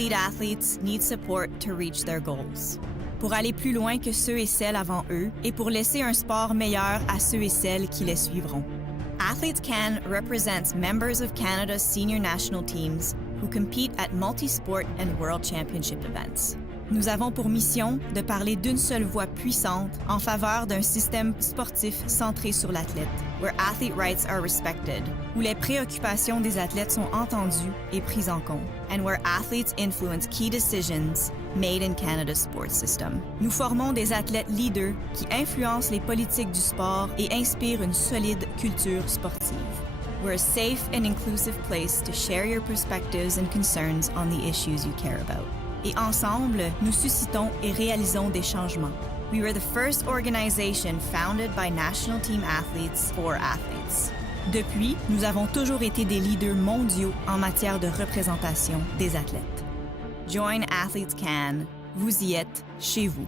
Elite athletes need support to reach their goals. Pour aller plus loin que ceux et celles avant eux et pour laisser un sport meilleur à ceux et celles qui les suivront. Athletes Can represents members of Canada's senior national teams who compete at multi-sport and world championship events. Nous avons pour mission de parler d'une seule voix puissante en faveur d'un système sportif centré sur l'athlète, where athlete rights are respected, où les préoccupations des athlètes sont entendues et prises en compte, and where athletes influence key decisions made in Canada's sports system. Nous formons des athlètes leaders qui influencent les politiques du sport et inspirent une solide culture sportive. We're a safe and inclusive place to share your perspectives and concerns on the issues you care about. Et ensemble, nous suscitons et réalisons des changements. We were the first organization founded by national team athletes for athletes. Depuis, nous avons toujours été des leaders mondiaux en matière de représentation des athlètes. Join Athletes Can. Vous y êtes chez vous.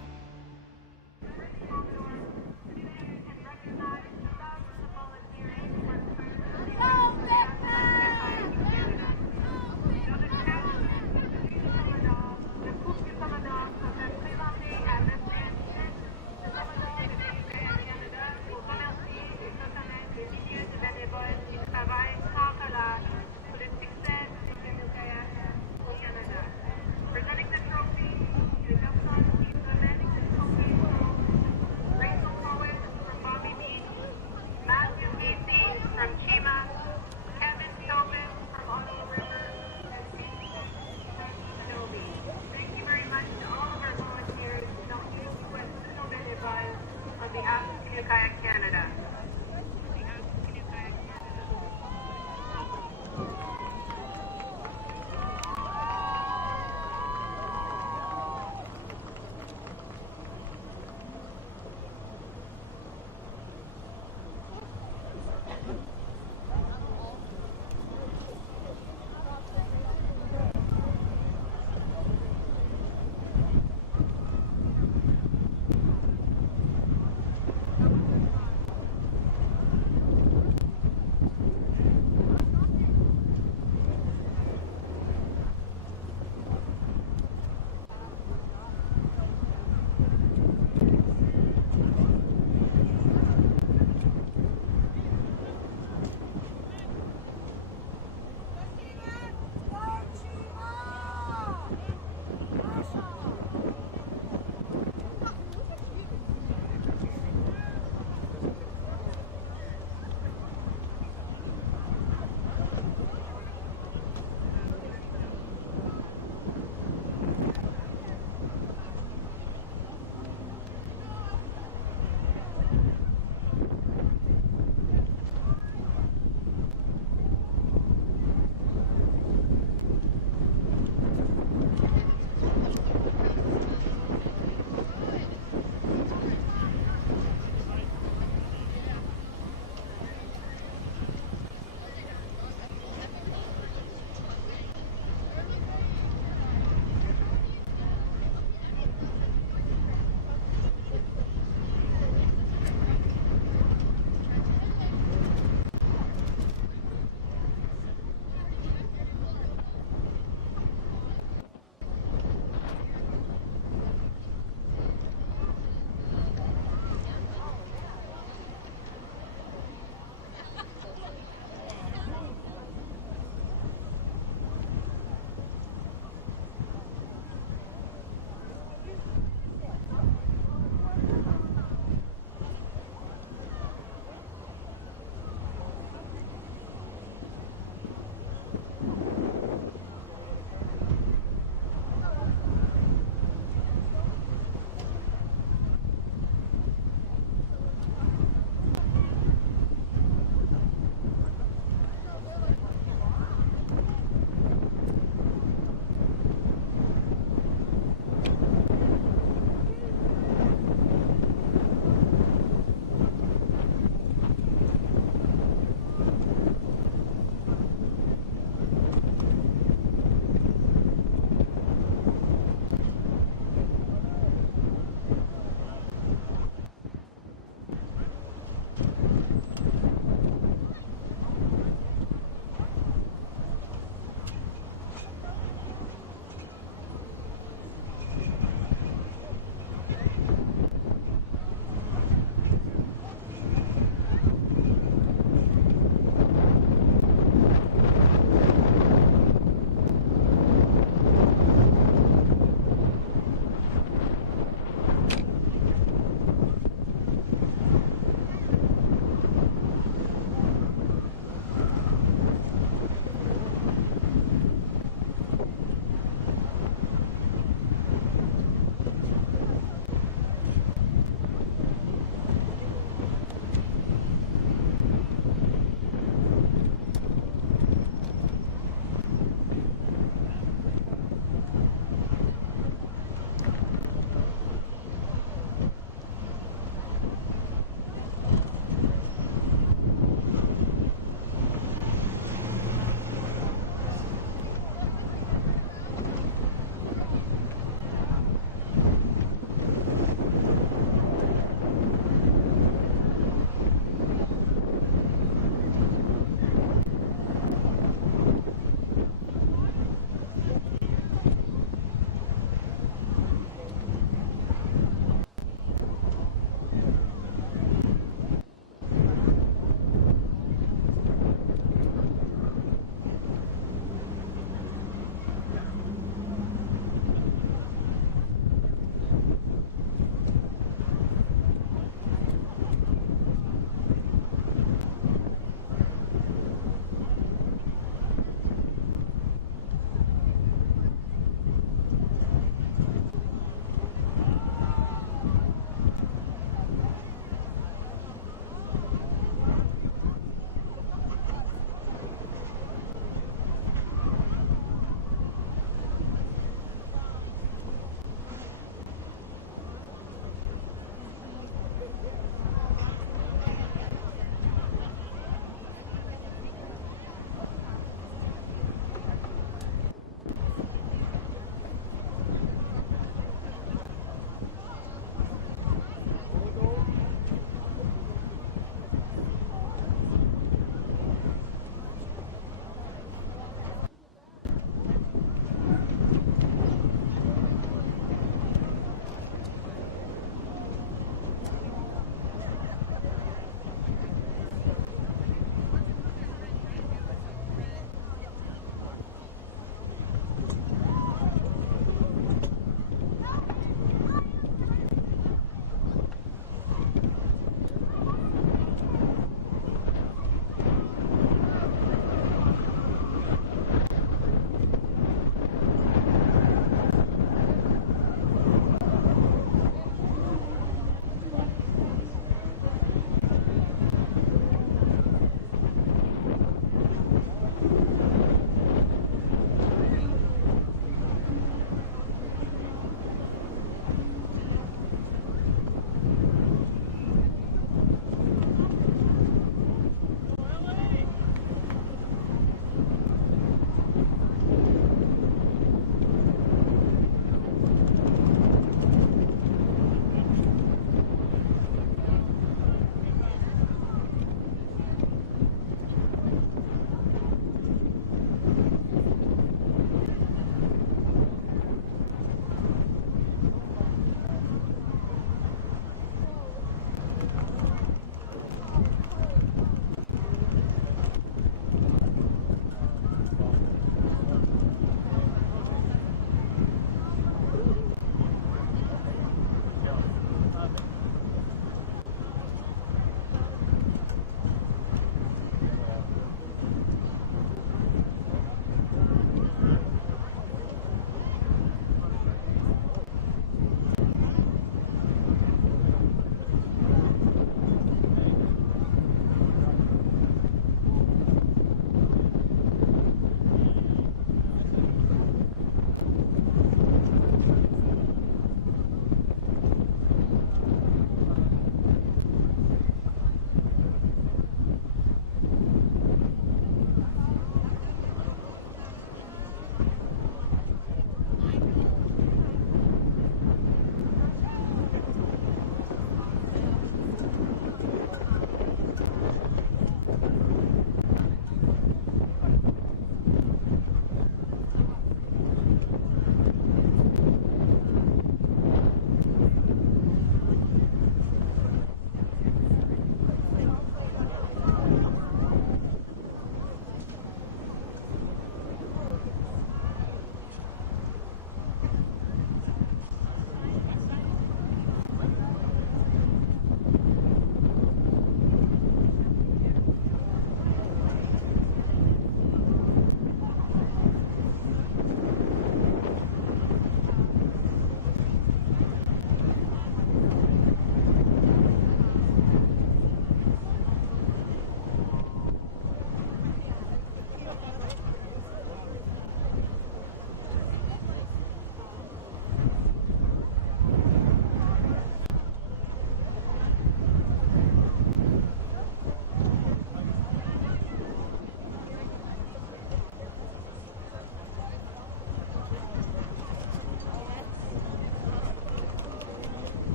On behalf of Canoe Kayak Canada.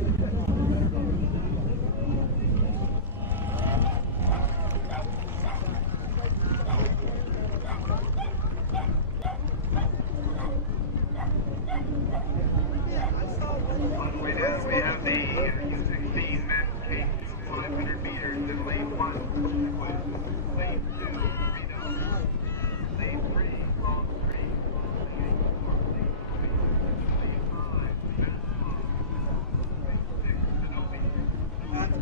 On the way down, we have the U16 men case 500 meters in lane 1. Lane 2, freedom. Lane 3, long 3. Lane 4, lane 3. Lane 5, lane 4. Lane 6, Canoe. Lane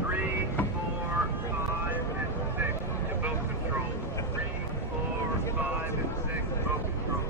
3, 4, 5, and 6 to boat control. 3, 4, 5, and 6 boat control.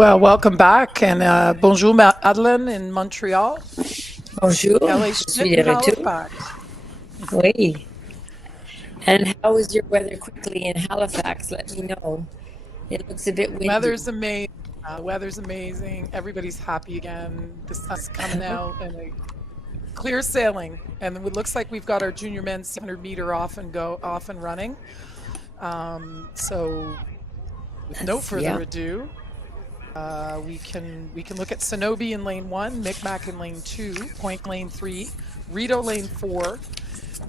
Well, welcome back, and bonjour, Madeleine in Montreal. Bonjour, LA je Schmidt suis in de retour. Halifax. Oui. And how is your weather quickly in Halifax? Let me know. It looks a bit windy. Weather's amazing. Weather's amazing. Everybody's happy again. The sun's coming out, and clear sailing. And it looks like we've got our junior men's 600-meter off and running. So, with no further ado, we can look at Canoe in lane 1, Micmac in lane 2, Point lane 3, Rideau lane 4,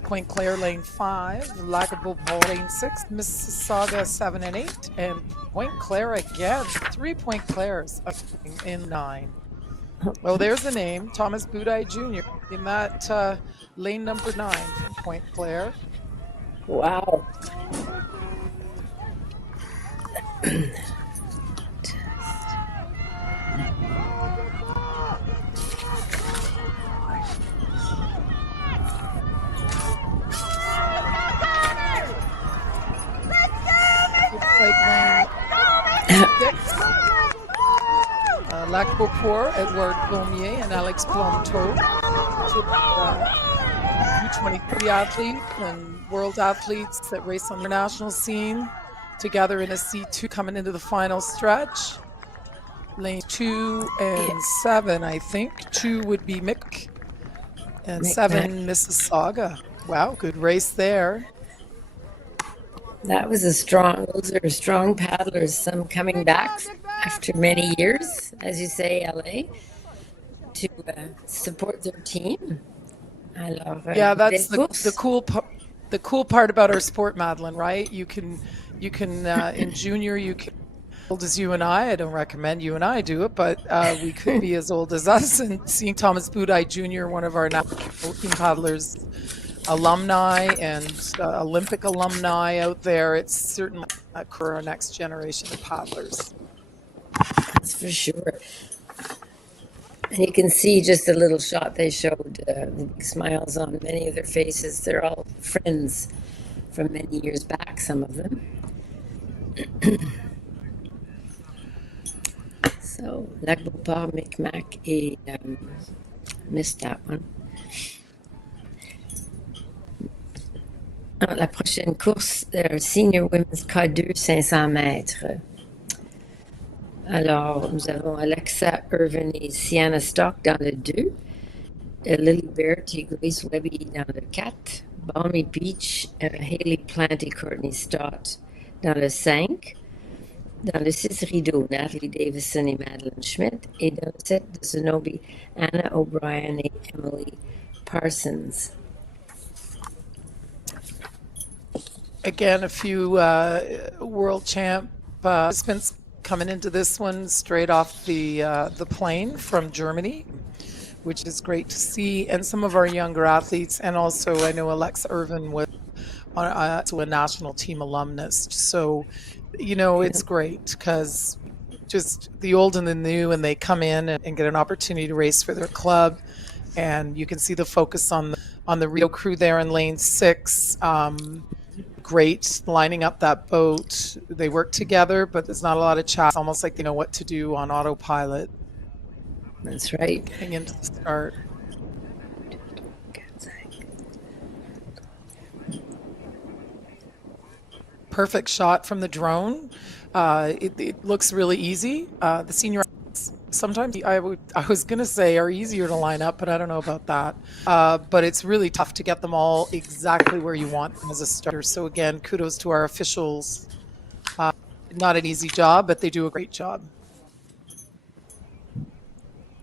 Point Claire lane 5, Lagable lane 6, Mississauga 7 and 8, and Point Claire again. 3 Point Claires in 9. Well, there's the name, Thomas Budai Jr. in that lane number 9 from Point Claire. Wow. Lac Beauport, Edouard Beaumier, and Alex Blomteau. U23 athletes and world athletes that race on the international scene together in a C2 coming into the final stretch. Lane 2 and 7, I think. 2 would be Mick, and 7 Mississauga. Wow, good race there. That was those are strong paddlers, some coming back after many years, as you say, LA, to support their team. Yeah, that's the cool part about our sport, Madeleine, right? You can in junior, you can as old as you and I don't recommend you and I do it, but we could be as old as us. And seeing Thomas Budai Jr., one of our national team paddlers, alumni and Olympic alumni out there, it's certainly for our next generation of paddlers. That's for sure. And you can see just a little shot they showed, the big smiles on many of their faces. They're all friends from many years back, some of them. So, Lac Beauport, Micmac, et missed that one. La prochaine course, Senior Women's K2 500 mètres. Alors, nous avons Alexa Irvin et Sienna Stock dans le 2, Lily Bert et Grace Webby dans le 4, Balmy Beach, Haley Plant et Courtney Stott dans le 5, dans le 6 Rideau, Natalie Davison et Madeleine Schmidt, et dans le 7 de Zenobie, Anna O'Brien et Emily Parsons. Again, a few world champ participants coming into this one straight off the plane from Germany, which is great to see. And some of our younger athletes, and also I know Alexa Irvin was a national team alumnus. So, it's great because just the old and the new, and they come in and get an opportunity to race for their club. And you can see the focus on the Rio crew there in lane 6. Great lining up that boat. They work together, but there's not a lot of chat. Almost like they know what to do on autopilot. That's right. Getting into the start. Perfect shot from the drone. It looks really easy. The senior sometimes I was going to say are easier to line up, but I don't know about that. But it's really tough to get them all exactly where you want them as a starter. So again, kudos to our officials. Not an easy job, but they do a great job.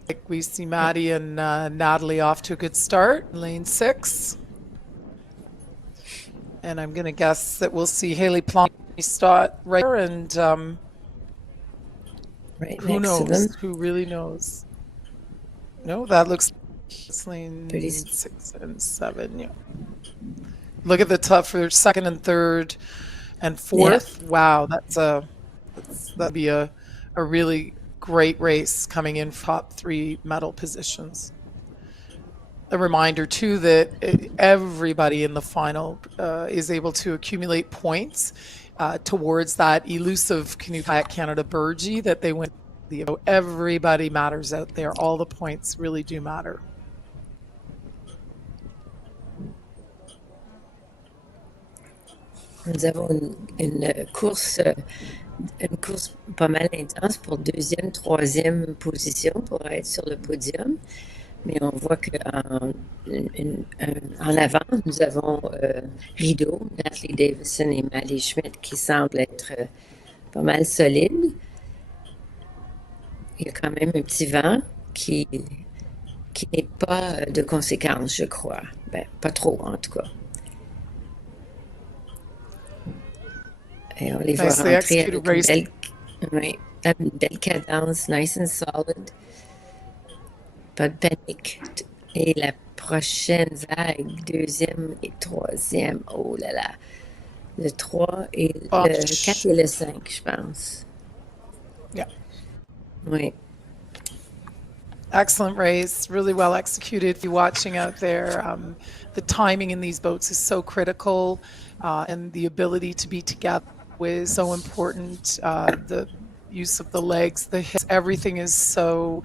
Like we see Maddie and Natalie off to a good start. Lane 6. And I'm going to guess that we'll see Haley Plum Stott right there, and right who next to them. knows? Who really knows? No, that looks lane 6 and 7. Yeah. Look at the top for second and third and fourth. Yeah. Wow, that'd be a really great race coming in top 3 medal positions. A reminder too that everybody in the final is able to accumulate points towards that elusive Canoe Kayak Canada Burgee that they went everybody matters out there. All the points really do matter. Nous avons une course pas mal intense pour deuxième, troisième position pour être sur le podium. Mais on voit qu'en en avant, nous avons Rideau, Natalie Davison et Maddie Schmidt qui semblent être pas mal solides. Il y a quand même un petit vent qui n'est pas de conséquence, je crois. Ben, pas trop, en tout cas. Et on les voit Nicely rentrer executed avec race. une belle cadence, nice and solid. Pas de panique. Et la prochaine vague, deuxième et troisième, oh là là. Le 3 et le 4 et le 5, je pense. Yeah. Oui. Excellent race, really well executed. If you're watching out there, the timing in these boats is so critical, and the ability to be together is so important. The use of the legs, the hips, everything is so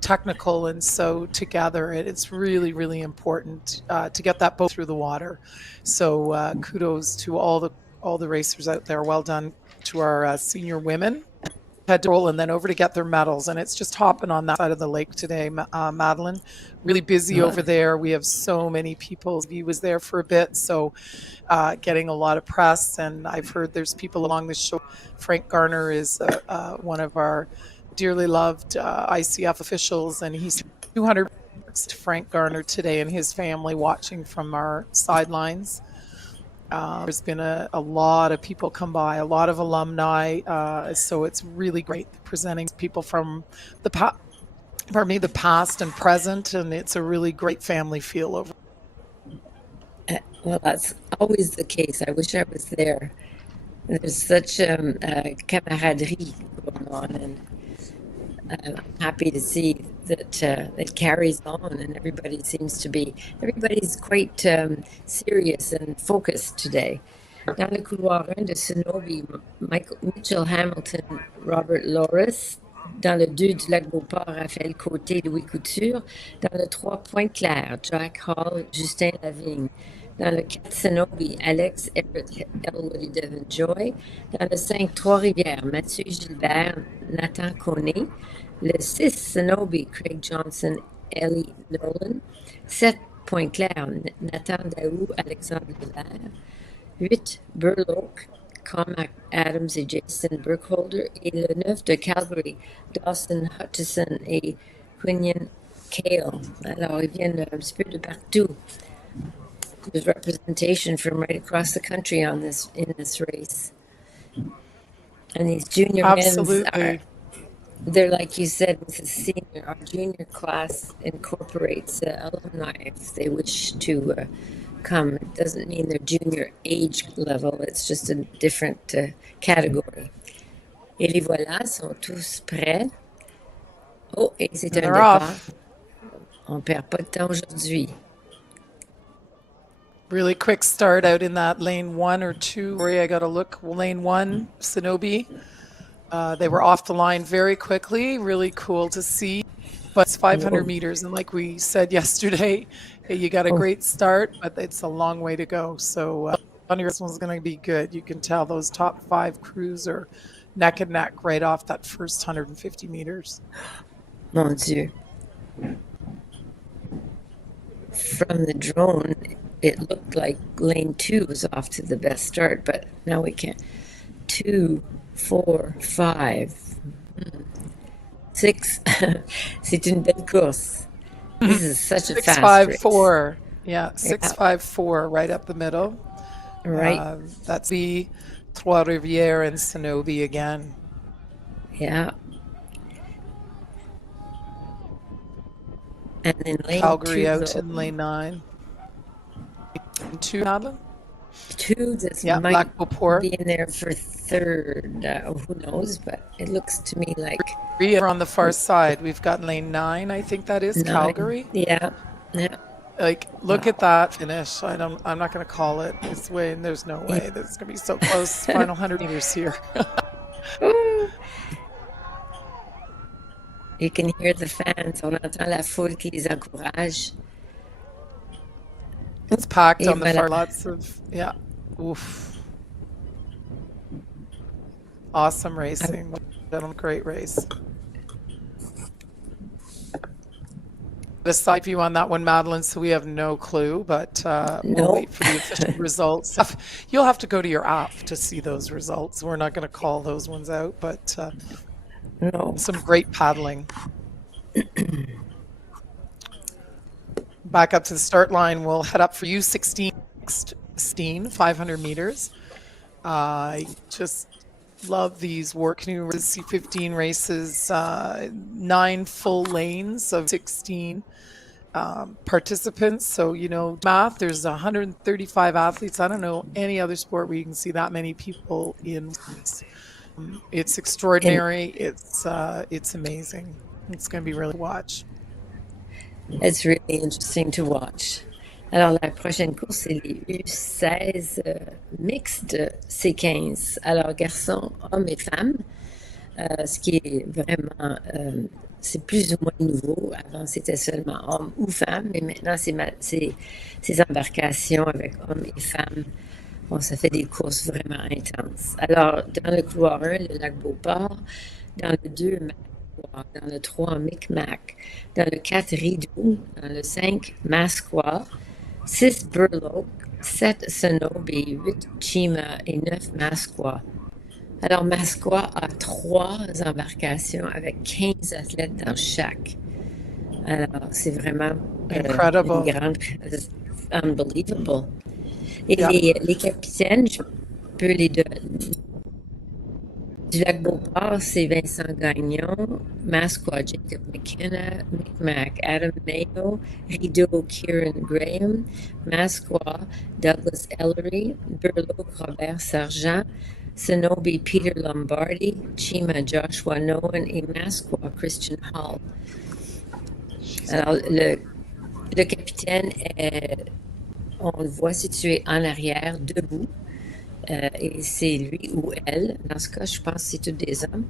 technical and so together. It's really, really important to get that boat through the water. So kudos to all the racers out there. Well done to our senior women. Had to roll and then over to get their medals, and it's just hopping on that side of the lake today, Madeline. Really busy over there. We have so many people. He was there for a bit, so getting a lot of press, and I've heard there's people along the shore. Frank Garner is one of our dearly loved ICF officials, and he's 200 to Frank Garner today and his family watching from our sidelines. There's been a lot of people come by, a lot of alumni, so it's really great presenting people from the past and present, and it's a really great family feel over. Well, that's always the case. I wish I was there. There's such camaraderie going on, and I'm happy to see that it carries on, and everybody's quite serious and focused today. Dans le couloir 1 de Cenobi, Mitchell Hamilton, Robert Loris. Dans le 2 du Lac Beauport, Raphaël Côté, Louis Couture. Dans le 3, Pointe-Claire, Jack Hall, Justin Lavigne. Dans le 4, Cenobi, Alex Everett, Elwood et Devon Joy. Dans le 5, Trois-Rivières, Mathieu Gilbert, Nathan Koné. Le 6, Cenobi, Craig Johnson, Ellie Nolan. 7, Pointe-Claire, Nathan Daou, Alexandre Hilaire. 8, Burloak, Cormac Adams et Jason Burkholder. Et le 9 de Calgary, Dawson Hutchison et Quinian Kale. Alors, ils viennent un petit peu de partout. There's representation from right across the country in this race. And these junior men they're like you said, Mrs. Senior, our junior class incorporates alumni if they wish to come. It doesn't mean they're junior age level, it's just a different category. Et les voilà, sont tous prêts. Oh, et c'est un départ. On perd pas de temps aujourd'hui. Really quick start out in that lane 1 or 2. I got to look. Lane 1, Cenobi. They were off the line very quickly. Really cool to see. But it's 500 meters. And like we said yesterday, you got a great start, but it's a long way to go. So this one's going to be good. You can tell those top 5 crews are neck and neck right off that first 150 meters. Mon Dieu. From the drone, it looked like lane 2 was off to the best start, but now we can't. 2, 4, 5, 6. C'est une belle course. This is such a fast 654. race. Yeah, 654 right up the middle. Right. That's the Trois-Rivières and Cenobi again. Yeah. And then lane Calgary 2 out in lane 9. 2, Madeline? 2 just Lac might Beauport. be in there for third. Who knows? But it looks to me like 3 are on the far side. We've got lane 9. I think that is 9. Calgary. Yeah. Like, look at that finish. I'm not going to call it. It's way. There's no way. This is going to be so close. Final 100 meters here. You can hear the fans. On entend la foule qui les encourage. It's packed Et on the voilà. far. Lots of, yeah. Oof. Awesome racing. Gentlemen, great race. A side view on that one, Madeline, so we have no clue, but we'll No. wait for the official results. You'll have to go to your app to see those results. We're not going to call those ones out, but No. some great paddling. Back up to the start line, we'll head up for U16, 500 meters. I just love these work canoe C15 races, 9 full lanes of 16 participants. So, you know, math, there's 135 athletes. I don't know any other sport where you can see that many people in. It's extraordinary. It's amazing. It's going to be really watch. It's really interesting to watch. Alors, la prochaine course, c'est les U16 mixtes C15. Alors, garçons, hommes et femmes, ce qui est vraiment, c'est plus ou moins nouveau. Avant, c'était seulement hommes ou femmes, mais maintenant, c'est ces embarcations avec hommes et femmes. Bon, ça fait des courses vraiment intenses. Alors, dans le couloir 1, le lac Beauport, dans le 2, dans le 3, Micmac, dans le 4, Rideau, dans le 5, Masquoi, 6, Burloak, 7, Sonobe, 8, Chima et 9, Masquoi. Alors, Masquoi a 3 embarcations avec 15 athlètes dans chaque. Alors, c'est vraiment Incredible. une grande... unbelievable. Et Yeah. les capitaines, je peux les donner. Du lac Beauport, c'est Vincent Gagnon, Masquoi, Jacob McKenna, Micmac, Adam Mayo, Rideau, Kieran Graham, Masquoi, Douglas Ellery, Burloak, Robert Sargent, Sonobe, Peter Lombardi, Chima, Joshua Nolan et Masquoi, Christian Hall. Alors, le capitaine est, on le voit situé en arrière, debout. Et c'est lui ou elle, dans ce cas, je pense que c'est tous des hommes,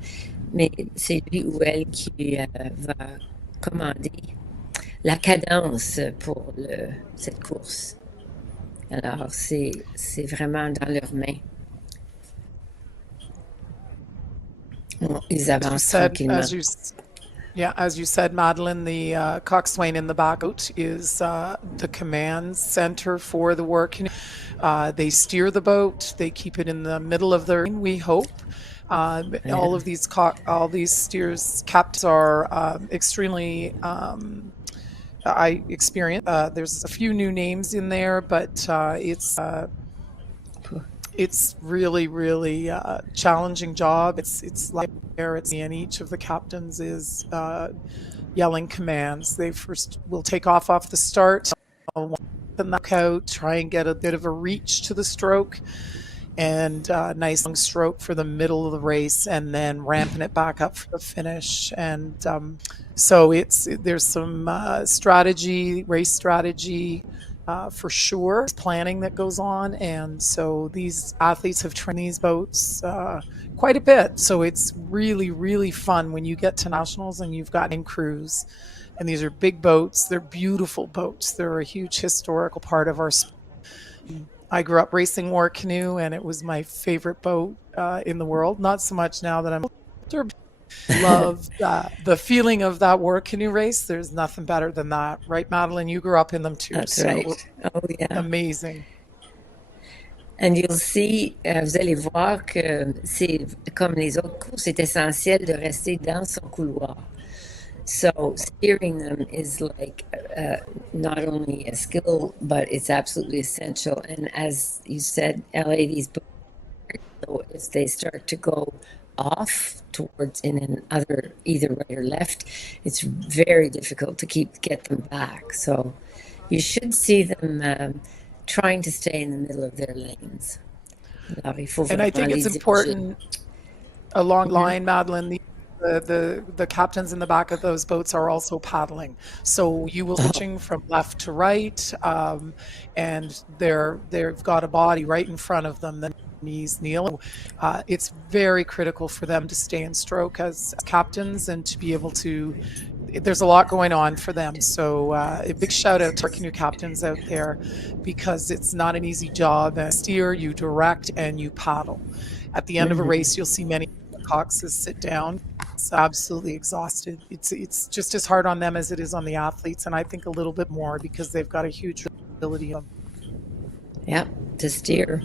mais c'est lui ou elle qui va commander la cadence pour cette course. Alors, c'est vraiment dans leurs mains. Bon, ils avancent tranquillement. As you said, Madeline, the coxswain in the back boat is the command center for the work. They steer the boat. They keep it in the middle of the. We hope all of these steers captains are extremely. I experience. There's a few new names in there, but it's really, really challenging job. It's like and each of the captains is yelling commands. They first will take off the start, knock out, try and get a bit of a reach to the stroke, and nice long stroke for the middle of the race, and then ramping it back up for the finish. And so there's some race strategy. For sure, planning that goes on, and so these athletes have trained these boats quite a bit. So it's really, really fun when you get to nationals and you've got in crews, and these are big boats. They're beautiful boats. They're a huge historical part of our sport. I grew up racing war canoe, and it was my favorite boat in the world. Not so much now that I'm older. Love the feeling of that war canoe race. There's nothing better than that, right, Madeline? You grew up in them too. That's right. Oh yeah. Amazing. And you'll see, vous allez voir que c'est comme les autres courses, c'est essentiel de rester dans son couloir. So steering them is like not only a skill, but it's absolutely essential. And as you said, LA, these boats, so if they start to go off towards either right or left, it's very difficult to get them back. So you should see them trying to stay in the middle of their lanes. And I think it's important along line, Madeline, the captains in the back of those boats are also paddling. So you will switching from left to right, and they've got a body right in front of them. knees kneel. It's very critical for them to stay in stroke as captains and to be able to. There's a lot going on for them. So a big shout out to our canoe captains out there because it's not an easy job. Steer, you direct, and you paddle. At the end of a race, you'll see many coxes sit down. It's absolutely exhausted. It's just as hard on them as it is on the athletes, and I think a little bit more because they've got a huge ability. Yep, to steer.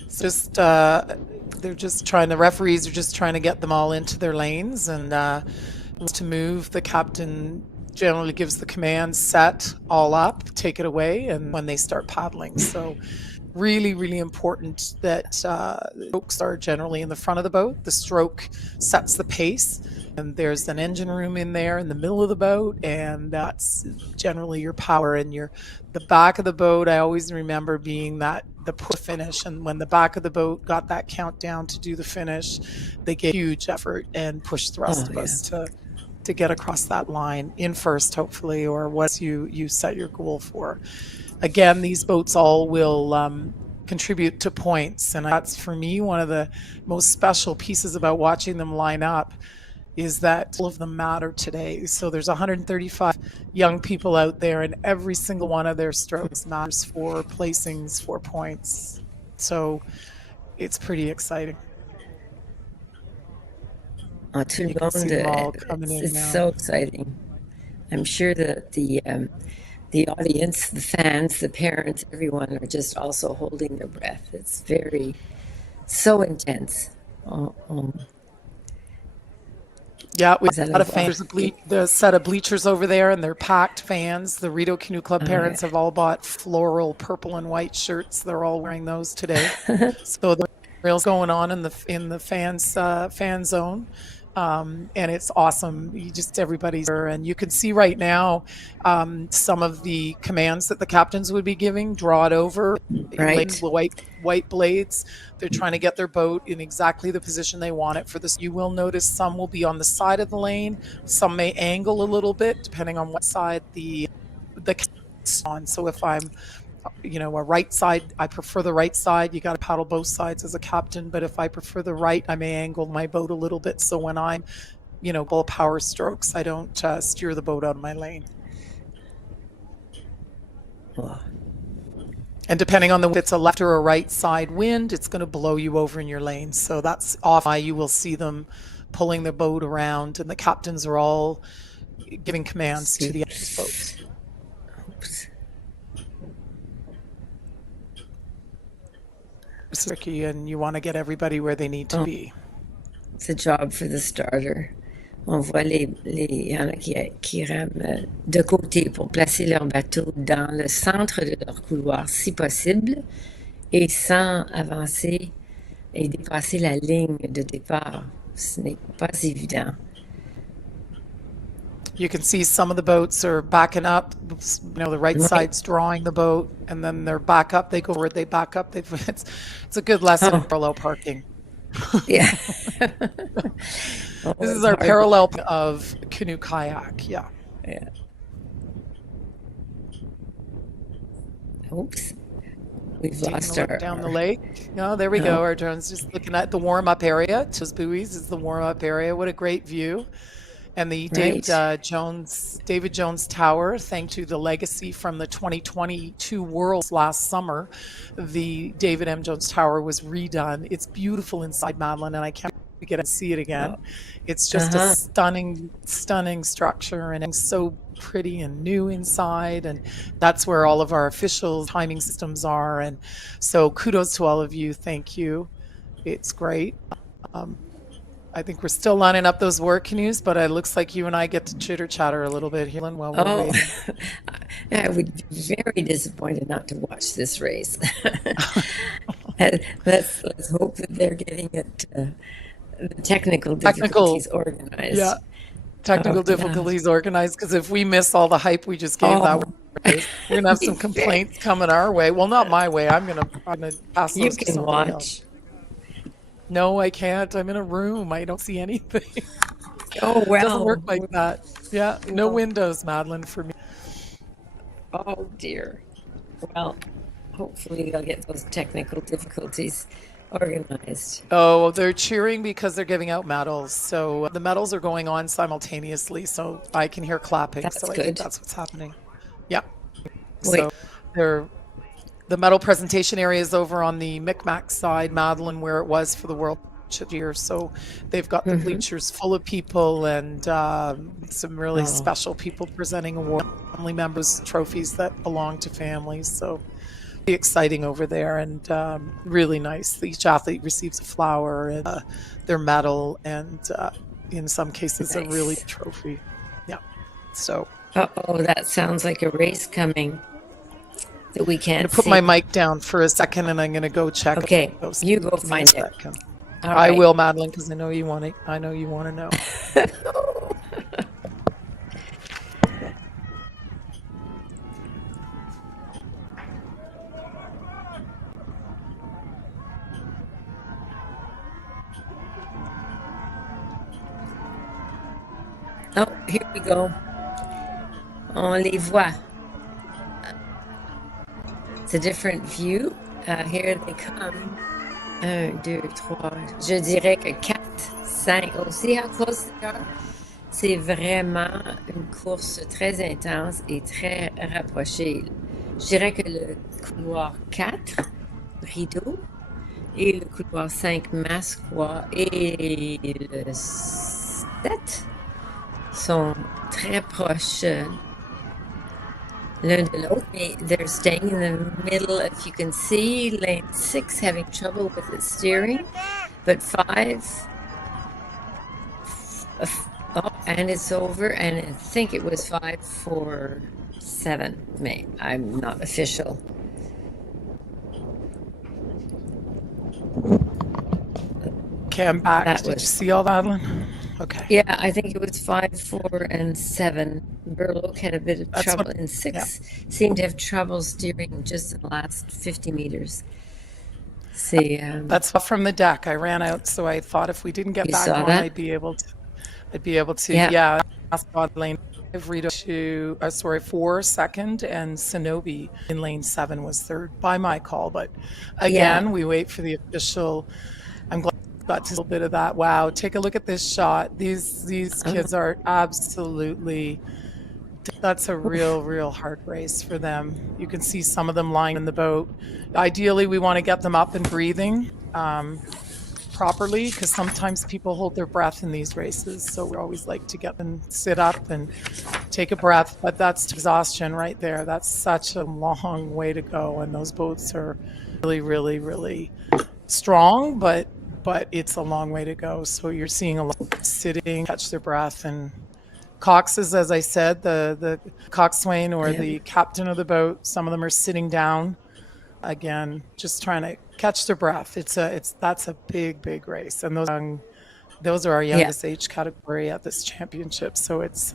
It's just they're just trying. The referees are just trying to get them all into their lanes and to move. The captain generally gives the command, set, all up, take it away, and when they start paddling. So really, really important that strokes are generally in the front of the boat. The stroke sets the pace, and there's an engine room in there in the middle of the boat, and that's generally your power. And the back of the boat, I always remember being the push finish, and when the back of the boat got that countdown to do the finish, they gave huge effort and pushed the rest of us to get across that line in first, hopefully, or what you set your goal for. Again, these boats all will contribute to points, and that's for me one of the most special pieces about watching them line up is that all of them matter today. So there's 135 young people out there, and every single one of their strokes matters for placings, for points. So it's pretty exciting. Tout le You can see them all monde, coming in it's now. so exciting. I'm sure that the audience, the fans, the parents, everyone are just also holding their breath. It's so intense. Yeah, we have a lot of fans. There's the set of bleachers over there, and they're packed fans. The Rideau Canoe Club parents have all bought floral purple and white shirts. They're all wearing those today. So the reel's going on in the fan zone. And it's awesome. Everybody's there, and you can see right now some of the commands that the captains would be giving. Draw it over, right? White blades. They're trying to get their boat in exactly the position they want it for this. You will notice some will be on the side of the lane. Some may angle a little bit depending on what side the on. So if I'm a right side, I prefer the right side. You got to paddle both sides as a captain, but if I prefer the right, I may angle my boat a little bit, so when I'm full power strokes, I don't steer the boat out of my lane. And depending on if it's a left or a right side wind, it's going to blow you over in your lane. So that's often why you will see them pulling the boat around, and the captains are all giving commands to the other boats. It's tricky, and you want to get everybody where they need to be. It's a job for the starter. On voit y en a qui rament de côté pour placer leur bateau dans le centre de leur couloir si possible et sans avancer et dépasser la ligne de départ. Ce n'est pas évident. You can see some of the boats are backing up. The right side's drawing the boat, and then they're back up. They go forward, they back up. It's a good lesson in parallel parking. Yeah. This is our parallel of canoe kayak. Yeah. Oops. We've lost our down the lake. No, there we go. Our drone's just looking at the warm-up area. Those buoys is the warm-up area. What a great view. And the David Jones Tower, thanks to the legacy from the 2022 Worlds last summer, the David M. Jones Tower was redone. It's beautiful inside, Madeline, and I can't get to see it again. It's just a stunning, stunning structure, and it's so pretty and new inside, and that's where all of our official timing systems are. And so kudos to all of you. Thank you. It's great. I think we're still lining up those work canoes, but it looks like you and I get to chitter-chatter a little bit here while we're waiting. I would be very disappointed not to watch this race. Let's hope that they're getting it, the technical difficulties organized. Yeah, technical difficulties organized, because if we miss all the hype we just gave that race, we're going to have some complaints coming our way. Well, not my way. I'm gonna pass those to somebody else. No, I can't. I'm in a room. I don't see anything. Oh, well. It doesn't work like that. Yeah, no windows, Madeline, for me. Oh, dear. Well, hopefully they'll get those technical difficulties organized. Oh, they're cheering because they're giving out medals. So the medals are going on simultaneously. So I can hear clapping. That's So I think good. that's what's happening. Yeah. Wait, So they're the medal presentation area is over on the Micmac side, Madeline, where it was for the World Championship year. So they've got the bleachers full of people and some really special people presenting awards, family members, trophies that belong to families. So be exciting over there and really nice. Each athlete receives a flower and their medal and in some cases a really nice. trophy. Yeah. So Uh-oh, that sounds like a race coming that we I'm can't going to put my see. mic down for a second and I'm going to go check. Okay, those. you go Give me a find it. second. All I right. will, Madeline, because I know you want to. I know you want to know. Oh, here we go. On les voit. It's a different view. Here they come. 1, 2, 3. Je dirais que 4, 5. Oh, see how close they are? C'est vraiment une course très intense et très rapprochée. Je dirais que le couloir 4, rideau, et le couloir 5, masquois, et le 7 sont très proches l'un de l'autre, mais they're staying in the middle. If you can see, lane 6 having trouble with its steering, but 5, oh, and it's over, and I think it was 5 for 7. May I'm not official. Okay, I'm back. That Did you was see all that, Madeline? Okay. Yeah, I think it was 5, 4, and 7. Burloak had a bit of That's trouble, what. and Yeah. 6 seemed to have trouble steering just in the last 50 meters. See, That's from the deck. I ran out, so I thought if we didn't get you back saw on, that? I'd be able to. I'd be able to. Yeah. Yeah. Ascot lane 5, Rito to 4 second, and Sonobe in lane 7 was third by my call. But again, Yeah. we wait for the official. I'm glad we got to a little bit of that. Wow, take a look at this shot. These kids are absolutely. That's a real hard race for them. You can see some of them lying in the boat. Ideally, we want to get them up and breathing properly because sometimes people hold their breath in these races. So we always like to get them sit up and take a breath. But that's exhaustion right there. That's such a long way to go, and those boats are really strong, but it's a long way to go. So you're seeing a lot of sitting, catch their breath, and coxes, as I said, the coxswain or the captain of the boat. Some of them are sitting down. Again, just trying to catch their breath. That's a big race, and those are our youngest age category at this championship. So it's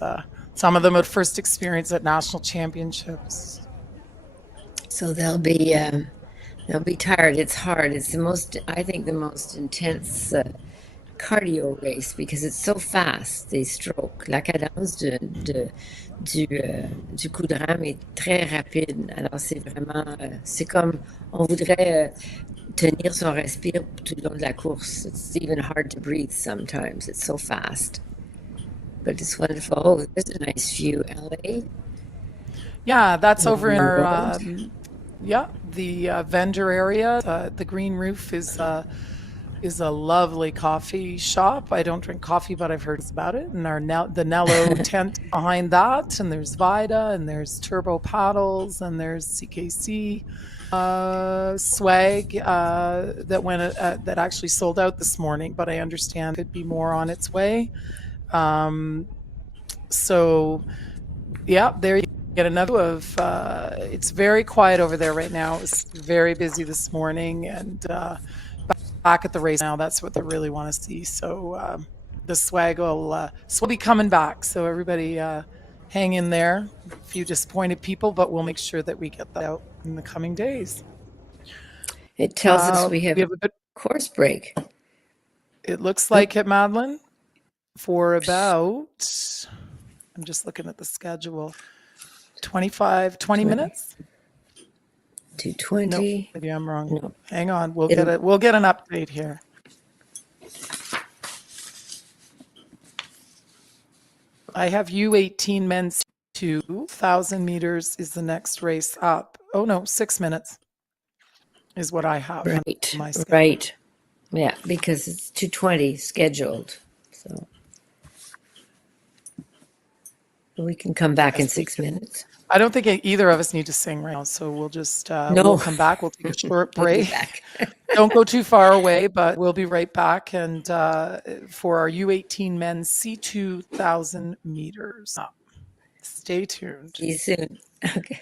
some of them at first experience at national championships. So they'll be tired. It's hard. It's I think the most intense cardio race because it's so fast. They stroke. La cadence du coup de rame est très rapide. Alors c'est vraiment, c'est comme on voudrait tenir son respire tout le long de la course. It's even hard to breathe sometimes. It's so fast. But it's wonderful. Oh, there's a nice view, LA. Yeah, that's over in our Road. the vendor area. The green roof is a lovely coffee shop. I don't drink coffee, but I've heard about it. And the Nello tent behind that, and there's Vida, and there's Turbo Paddles, and there's CKC swag that actually sold out this morning, but I understand it'd be more on its way. So yeah, there you get another of. It's very quiet over there right now. It's very busy this morning, and back at the race now. That's what they really want to see. So the swag will be coming back. So everybody hang in there. A few disappointed people, but we'll make sure that we get that out in the coming days. It tells us we have a good course break. It looks like it, Madeline, for about. I'm just looking at the schedule. 20 minutes. No, 220. maybe I'm wrong. No. Hang on, we'll It'll- get it. We'll get an update here. I have U18 men's 2,000 meters is the next race up. Oh no, 6 minutes is what I have on Right. my schedule. Right. Yeah, because it's 220 scheduled. So we can come back in Yes, we 6 do. minutes. I don't think either of us need to sing right now, so we'll just No. we'll come back. We'll take a short We'll be break. back. Don't go too far away, but we'll be right back. And for our U18 men's C2000 meters, stay tuned. See you soon. Okay.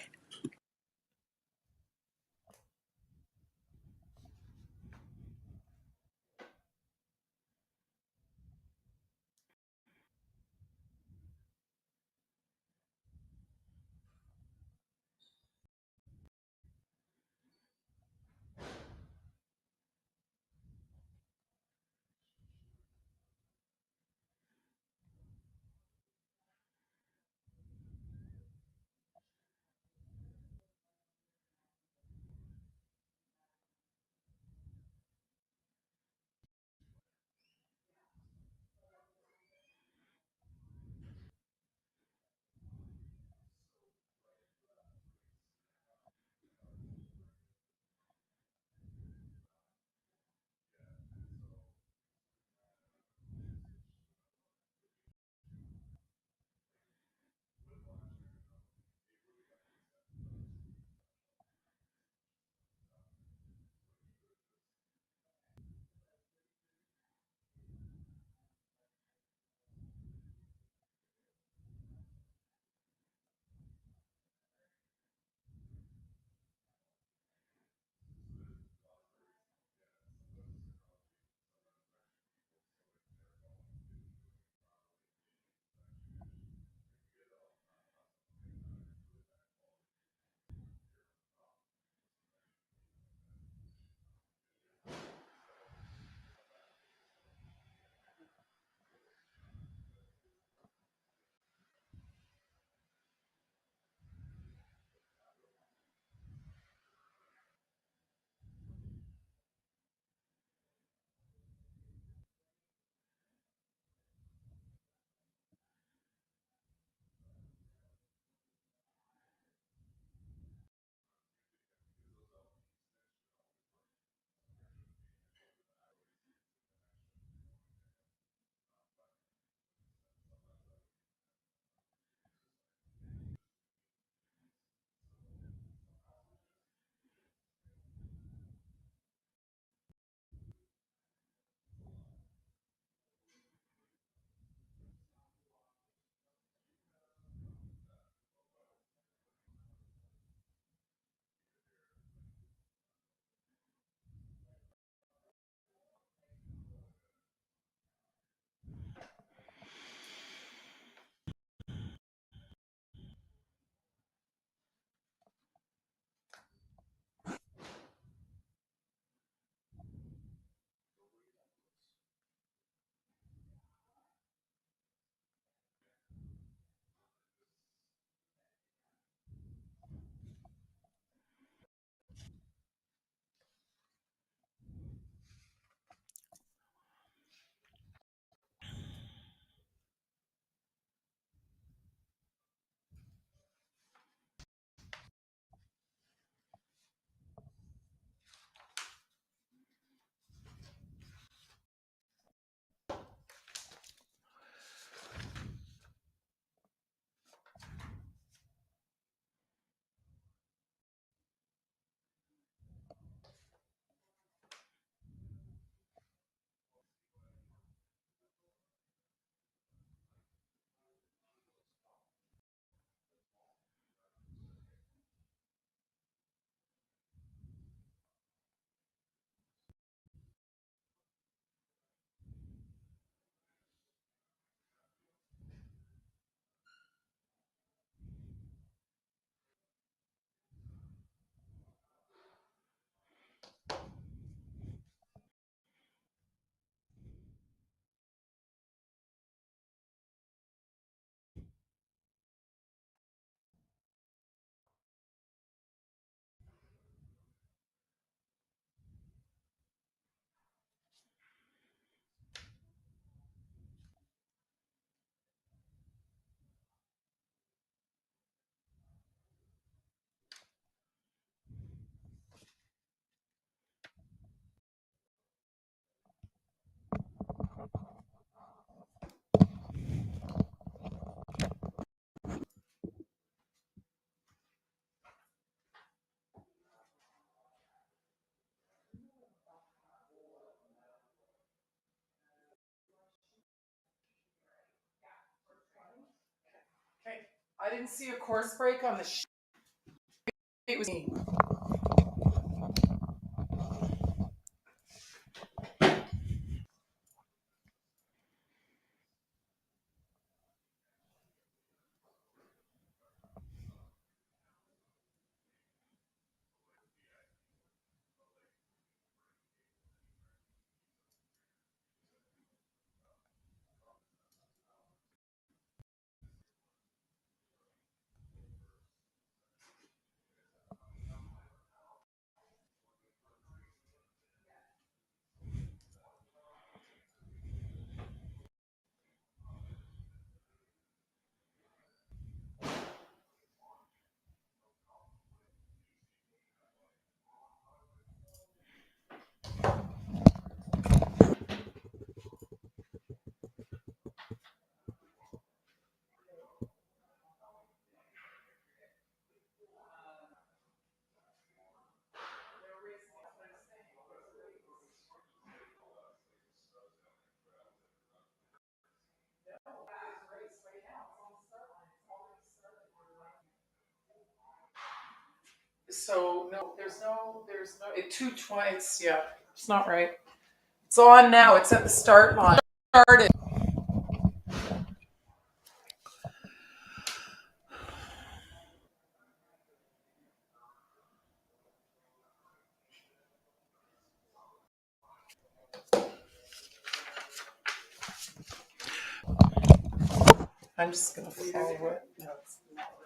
didn't see a course break on the sheet. It was me. So no, there's no, it two twice. Yeah, it's not right. It's on now. It's at the start line. Started. I'm just gonna follow it. No, it's not working.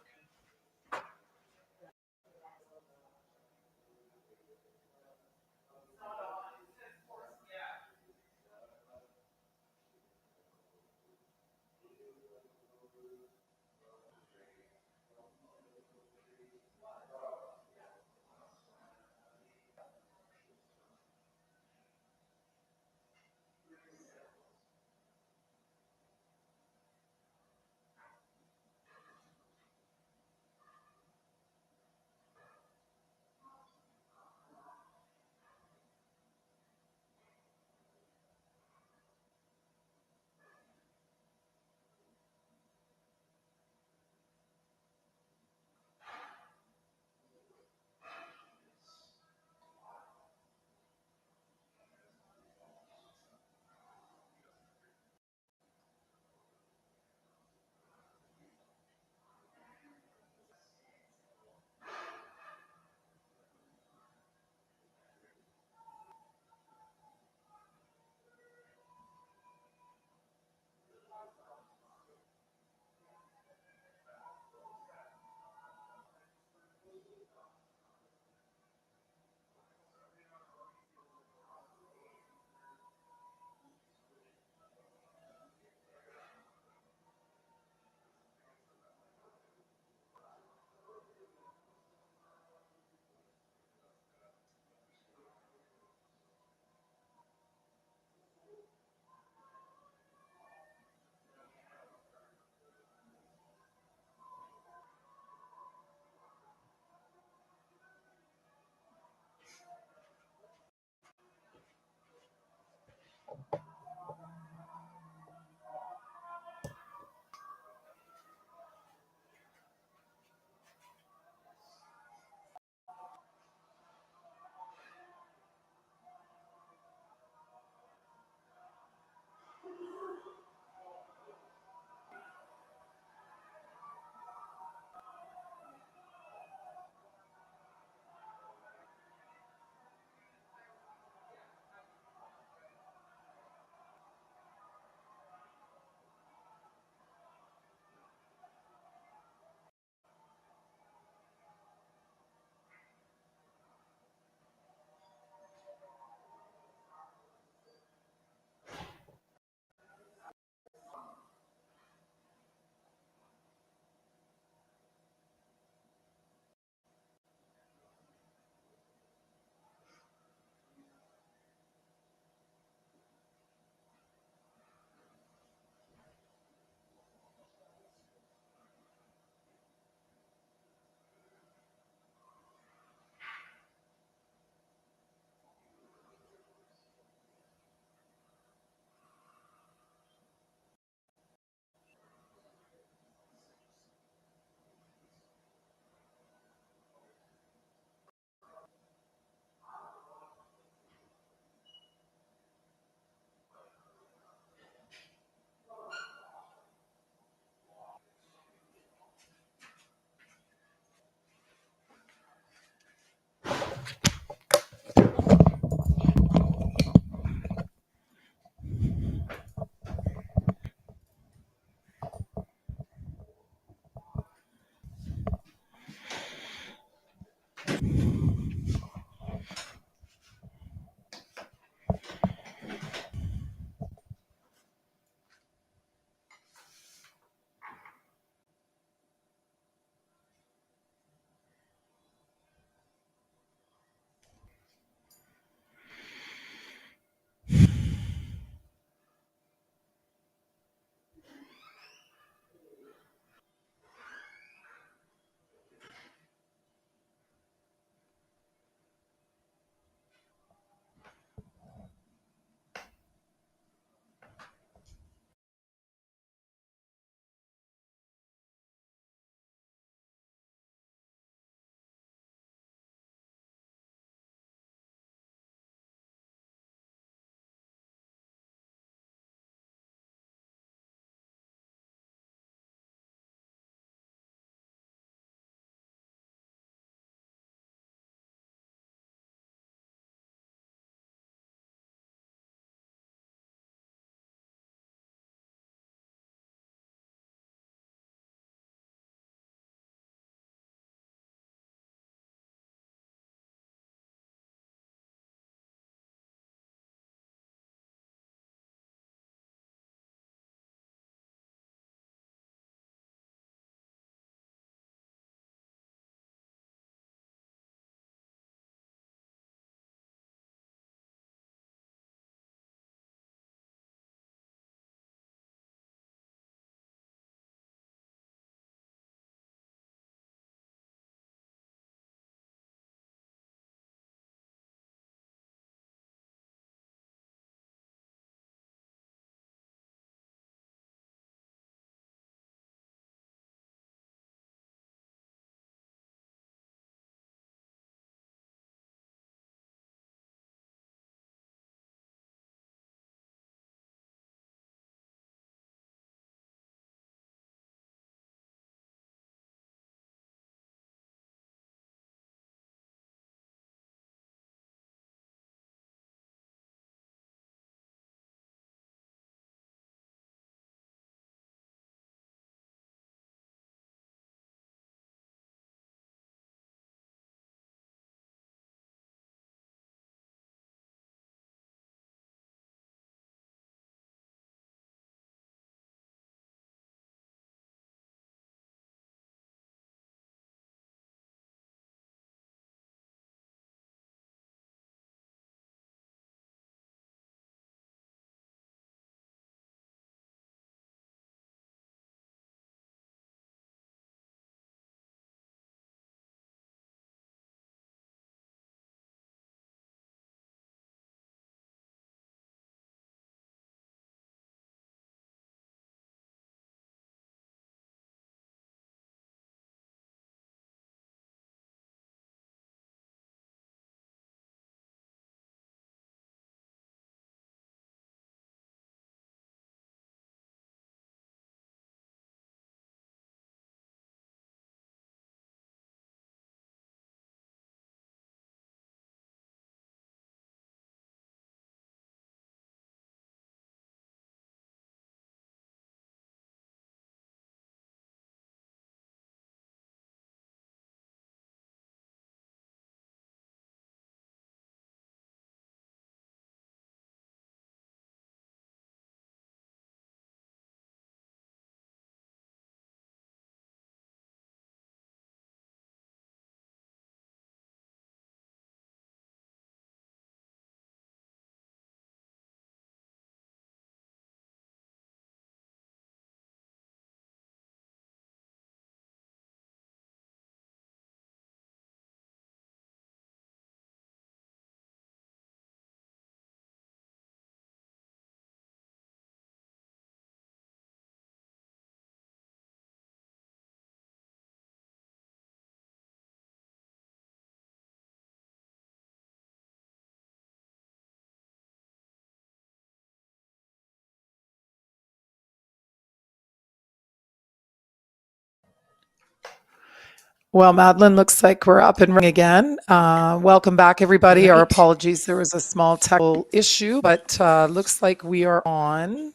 Well, Madeline, looks like we're up and running again. Welcome back, everybody. Our Right. apologies. There was a small technical issue, but looks like we are on.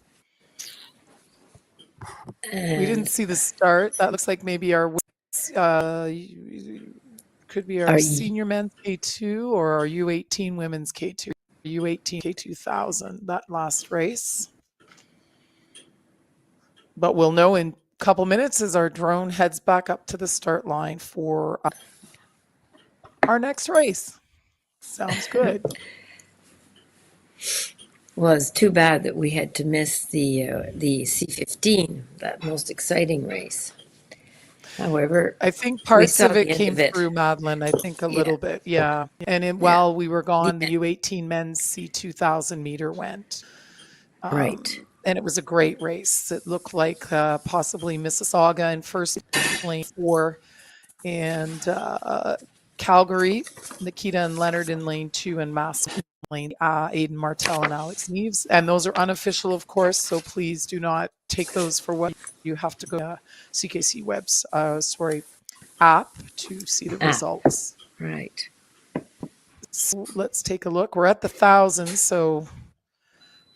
We didn't And see the start. That looks like maybe our could be our are you, senior men's K2 or our U18 women's K2, U18 K2000, that last race. But we'll know in a couple minutes as our drone heads back up to the start line for our next race. Sounds good. well, it's too bad that we had to miss the C15, that most exciting race. However, I think we parts saw of the it end came of it. through, Madeline. I think a Yeah, little bit, yeah. And yeah. while we were The gone, the U18 men's C2000 meter went. right. And it was a great race. It looked like possibly Mississauga in first lane 4 and Calgary, Nikita and Leonard in lane 2 and Mass lane, Aiden Martell and Alex Neves. And those are unofficial, of course, so please do not take those for what you have to go to CKC app to see the Ah, results. right. So let's take a look. We're at the 1,000, so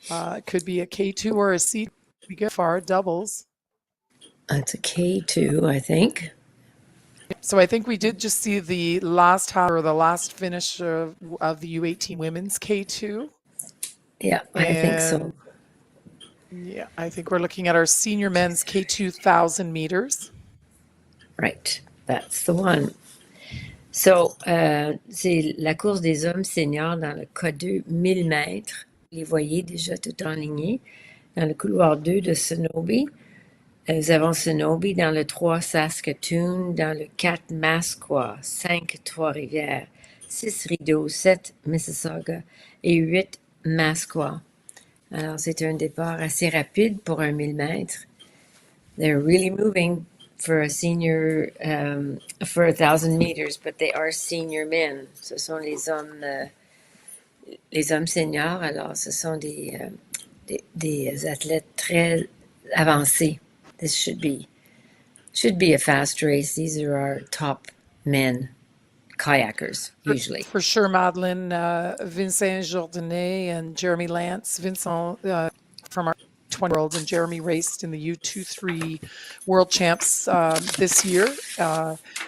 it could be a K2 or a C. We get far doubles. It's a K2, I think. So I think we did just see the last half or the last finish of the U18 women's K2. Yeah, I think so. And yeah, I think we're looking at our senior men's K2000 meters. Right. That's the one. So, c'est la course des hommes seniors dans le K2 1000 mètres. Vous les voyez déjà tout enlignés. Dans le couloir 2 de Sonobe, nous avons Sonobe dans le 3 Saskatoon, dans le 4 Masqua, 5 Trois-Rivières, 6 Rideau, 7 Mississauga et 8 Masqua. Alors, c'est un départ assez rapide pour un 1000 mètres. They're really moving for a senior, for 1,000 meters, but they are senior men. Ce sont les hommes seniors, alors ce sont des athlètes très avancés. This should be a fast race. These are our top men kayakers usually. For sure, Madeline, Vincent Jourdain and Jeremy Lance. Vincent from our 20-year-olds and Jeremy raced in the U23 World Champs this year.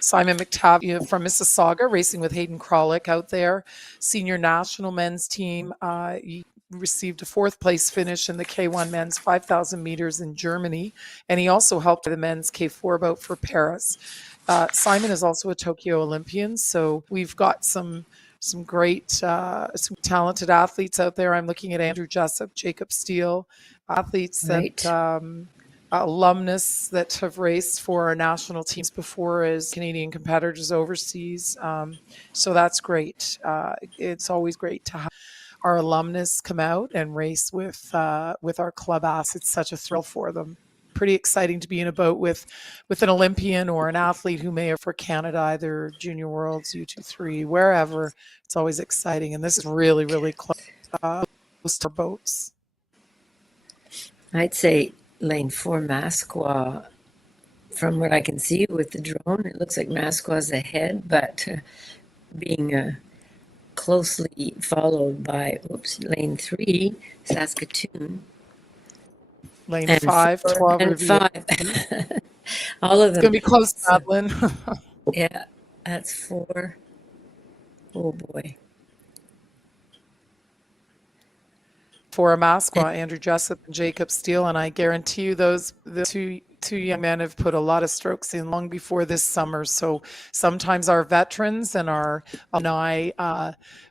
Simon McTavish from Mississauga racing with Hayden Krolick out there. Senior national men's team. He received a 4th place finish in the K1 men's 5,000 meters in Germany. And he also helped the men's K4 bout for Paris. Simon is also a Tokyo Olympian, so we've got some great, some talented athletes out there. I'm looking at Andrew Jessup, Jacob Steele, athletes Right. that alumnus that have raced for our national teams before as Canadian competitors overseas. So that's great. It's always great to have our alumnus come out and race with our club athletes. It's such a thrill for them. Pretty exciting to be in a boat with an Olympian or an athlete who may have for Canada, either Junior Worlds, U23, wherever. It's always exciting, and this is really, really close to boats. I'd say lane 4 Masqua, from what I can see with the drone, it looks like Masqua's ahead, but being closely followed by, lane 3, Saskatoon. Lane and 5, 12 and Riviera. 5. All of It's them. going to be close, Madeline. Yeah, that's 4. Oh boy. For a Masqua, Andrew Jessup and Jacob Steele, and I guarantee you the two young men have put a lot of strokes in long before this summer. So sometimes our veterans and our alumni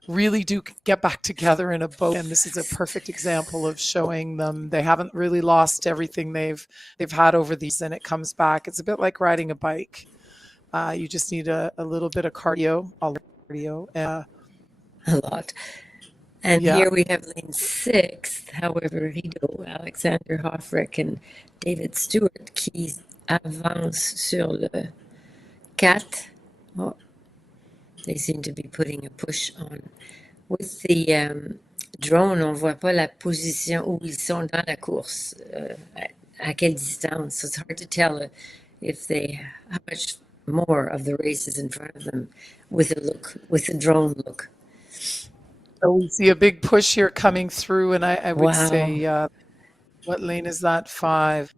really do get back together in a boat, and this is a perfect example of showing them they haven't really lost everything they've had over these, and it comes back. It's a bit like riding a bike. You just need a little bit of cardio, A lot. And yeah. here we have lane 6, however, Rideau, Alexander Hoffrick, and David Stewart qui avance sur le 4. Oh, they seem to be putting a push on. With the drone, on voit pas la position où ils sont dans la course, à quelle distance. So it's hard to tell if how much more of the races in front of them with a drone look. So we see a big push here coming through, and I would say, Wow. what lane is that? 5.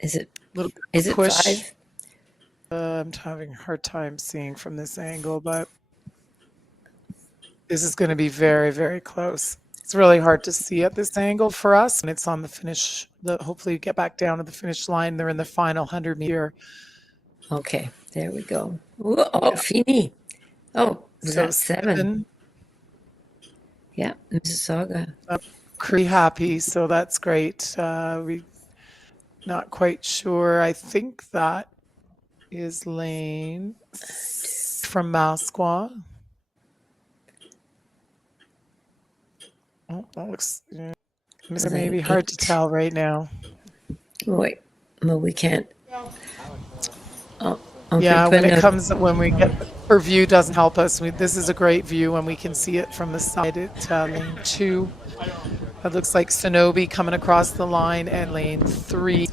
Is it Little bit of is a it push. 5? I'm having a hard time seeing from this angle, but this is going to be very, very close. It's really hard to see at this angle for us, and it's on the finish. Hopefully, get back down to the finish line. They're in the final 100-meter. Okay, there we go. Oh, Yeah. fini. Oh, was So that 7? 7. Yeah, Mississauga. I'm pretty happy, so that's great. We not quite sure. I think that is lane from Masqua. Oh, that looks maybe hard to 8. tell right now. Wait, well, we can't. Oh, Yeah, when it Banook. comes when we get our view doesn't help us. This is a great view when we can see it from the side at lane 2. It looks like Sonobe coming across the line, and lane 3,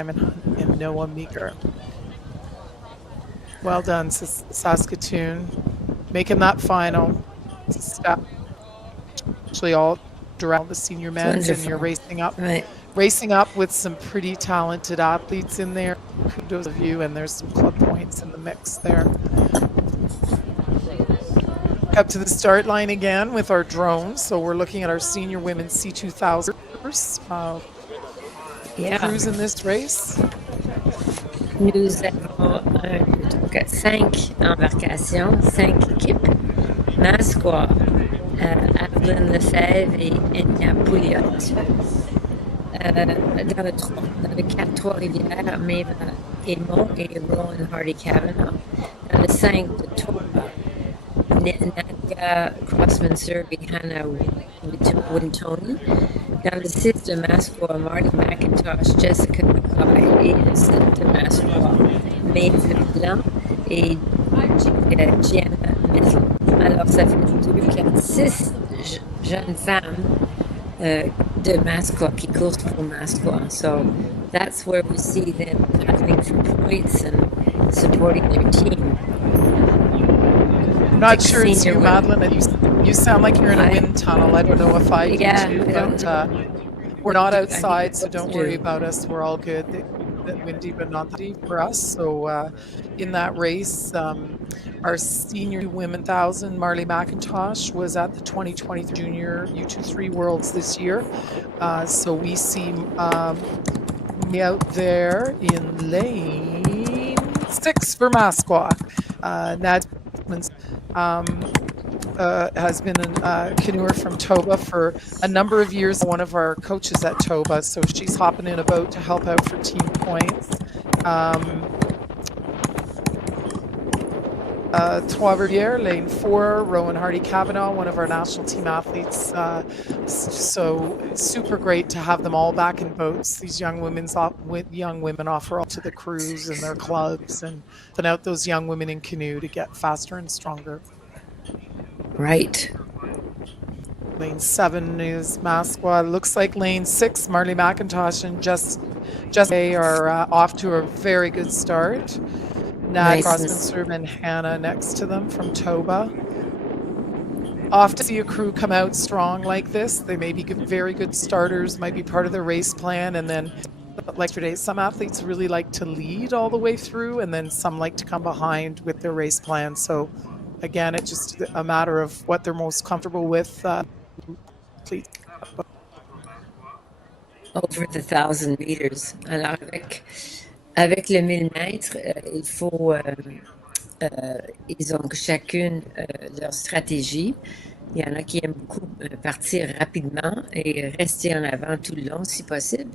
and Noah Meeker. Well done, Saskatoon, making that final step. Actually, all around the senior men's, and you're Right. racing up with some pretty talented athletes in there. Kudos of you, and there's some club points in the mix there. Up to the start line again with our drones. So we're looking at our senior women's C2000 crews in this race. Nous avons 5 embarcations, 5 équipes. Masqua, Adeline Lefebvre et Enya Pouliot. Dans le 4, Trois-Rivières, Maeve Aymon et Rowan Hardy-Cavanaugh. Dans le 5 de Toba, Nadia Crossman-Serby, Hannah Wintoni. Dans le 6 de Masqua, Marty McIntosh, Jessica McCoy. Et le 7 de Masqua, Maeve Leblanc et Gianna Mitchell. Alors, ça fait 2, 4, 6 jeunes femmes de Masqua qui courent pour Masqua. So that's where we see them battling for points and supporting their team. I'm not sure it's you, Madeline, and you sound like you're in a wind tunnel. I don't know if I do too, but we're not outside, so don't worry about us. We're all good. Windy, but not that deep for us. So in that race, our senior women 1,000, Marley McIntosh, was at the 2023 Junior U23 Worlds this year. So we see me out there in lane 6 for Masqua. Nad has been a canoeer from Toba for a number of years, one of our coaches at Toba, so she's hopping in a boat to help out for team points. Trois-Rivières, lane 4, Rowan Hardy-Cavanaugh, one of our national team athletes. So super great to have them all back in boats. These young women offer all to the crews and their clubs, and put out those young women in canoe to get faster and stronger. Right. Lane 7 is Masqua. Looks like lane 6, Marley McIntosh and Just are off to a very good start. Nad Crossman-Serby and Hannah next to them from Toba. Off to see a crew come out strong like this. They may be very good starters, might be part of their race plan, and then like today, some athletes really like to lead all the way through, and then some like to come behind with their race plan. So again, it's just a matter of what they're most comfortable with. Over the 1,000 meters. Alors, avec le 1000 mètres, il faut. Ils ont chacune leur stratégie. Il y en a qui aiment beaucoup partir rapidement et rester en avant tout le long si possible.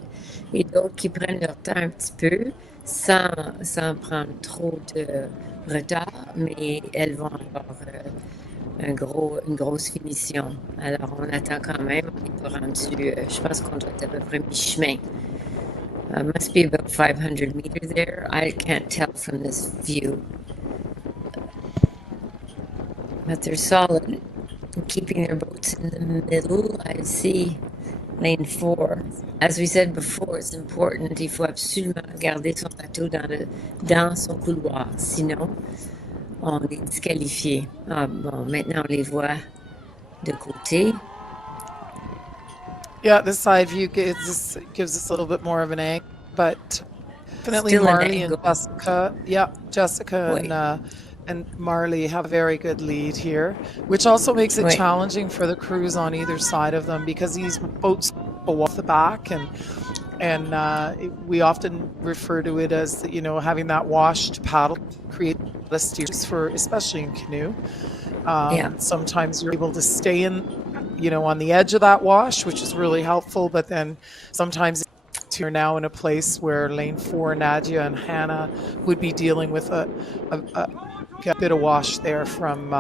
Et d'autres qui prennent leur temps un petit peu sans prendre trop de retard, mais elles vont avoir une grosse finition. Alors, on attend quand même. On n'est pas rendu, je pense qu'on doit être à peu près mi-chemin. Must be about 500 meters there. I can't tell from this view. But they're solid. Keeping their boats in the middle. I see lane 4. As we said before, it's important. Il faut absolument garder son bateau dans son couloir. Sinon, on est disqualifié. Ah bon, maintenant on les voit de côté. Yeah, this side view gives us a little bit more of an angle, but definitely Still an Marley and angle. Jessica. Yeah, Jessica Oui. and Marley have a very good lead here, which also makes it Oui. challenging for the crews on either side of them because these boats go off the back we often refer to it as having that washed paddle create the steers for especially in canoe. Yeah. Sometimes you're able to stay in on the edge of that wash, which is really helpful, but then sometimes you're now in a place where lane 4 Nadia and Hannah would be dealing with a bit of wash there from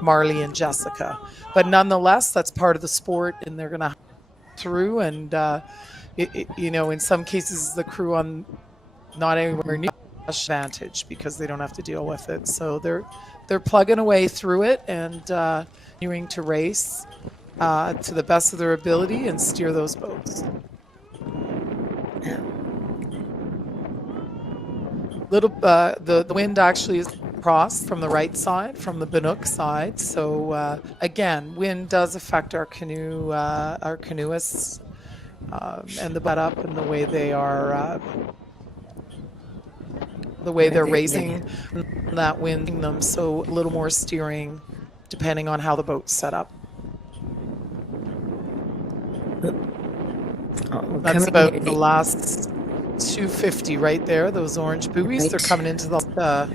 Marley and Jessica, but nonetheless that's part of the sport and they're gonna through and in some cases the crew on not anywhere near advantage because they don't have to deal with it, so they're plugging away through it and continuing to race to the best of their ability and steer those boats. The wind actually is across from the right side, from the Banook side. So again, wind does affect our canoeists and the butt up and the way they are. The way they're racing that wind them, so a little more steering depending on how the boat's set up. That's about the last 250 right there, those orange buoys. Right. They're coming into the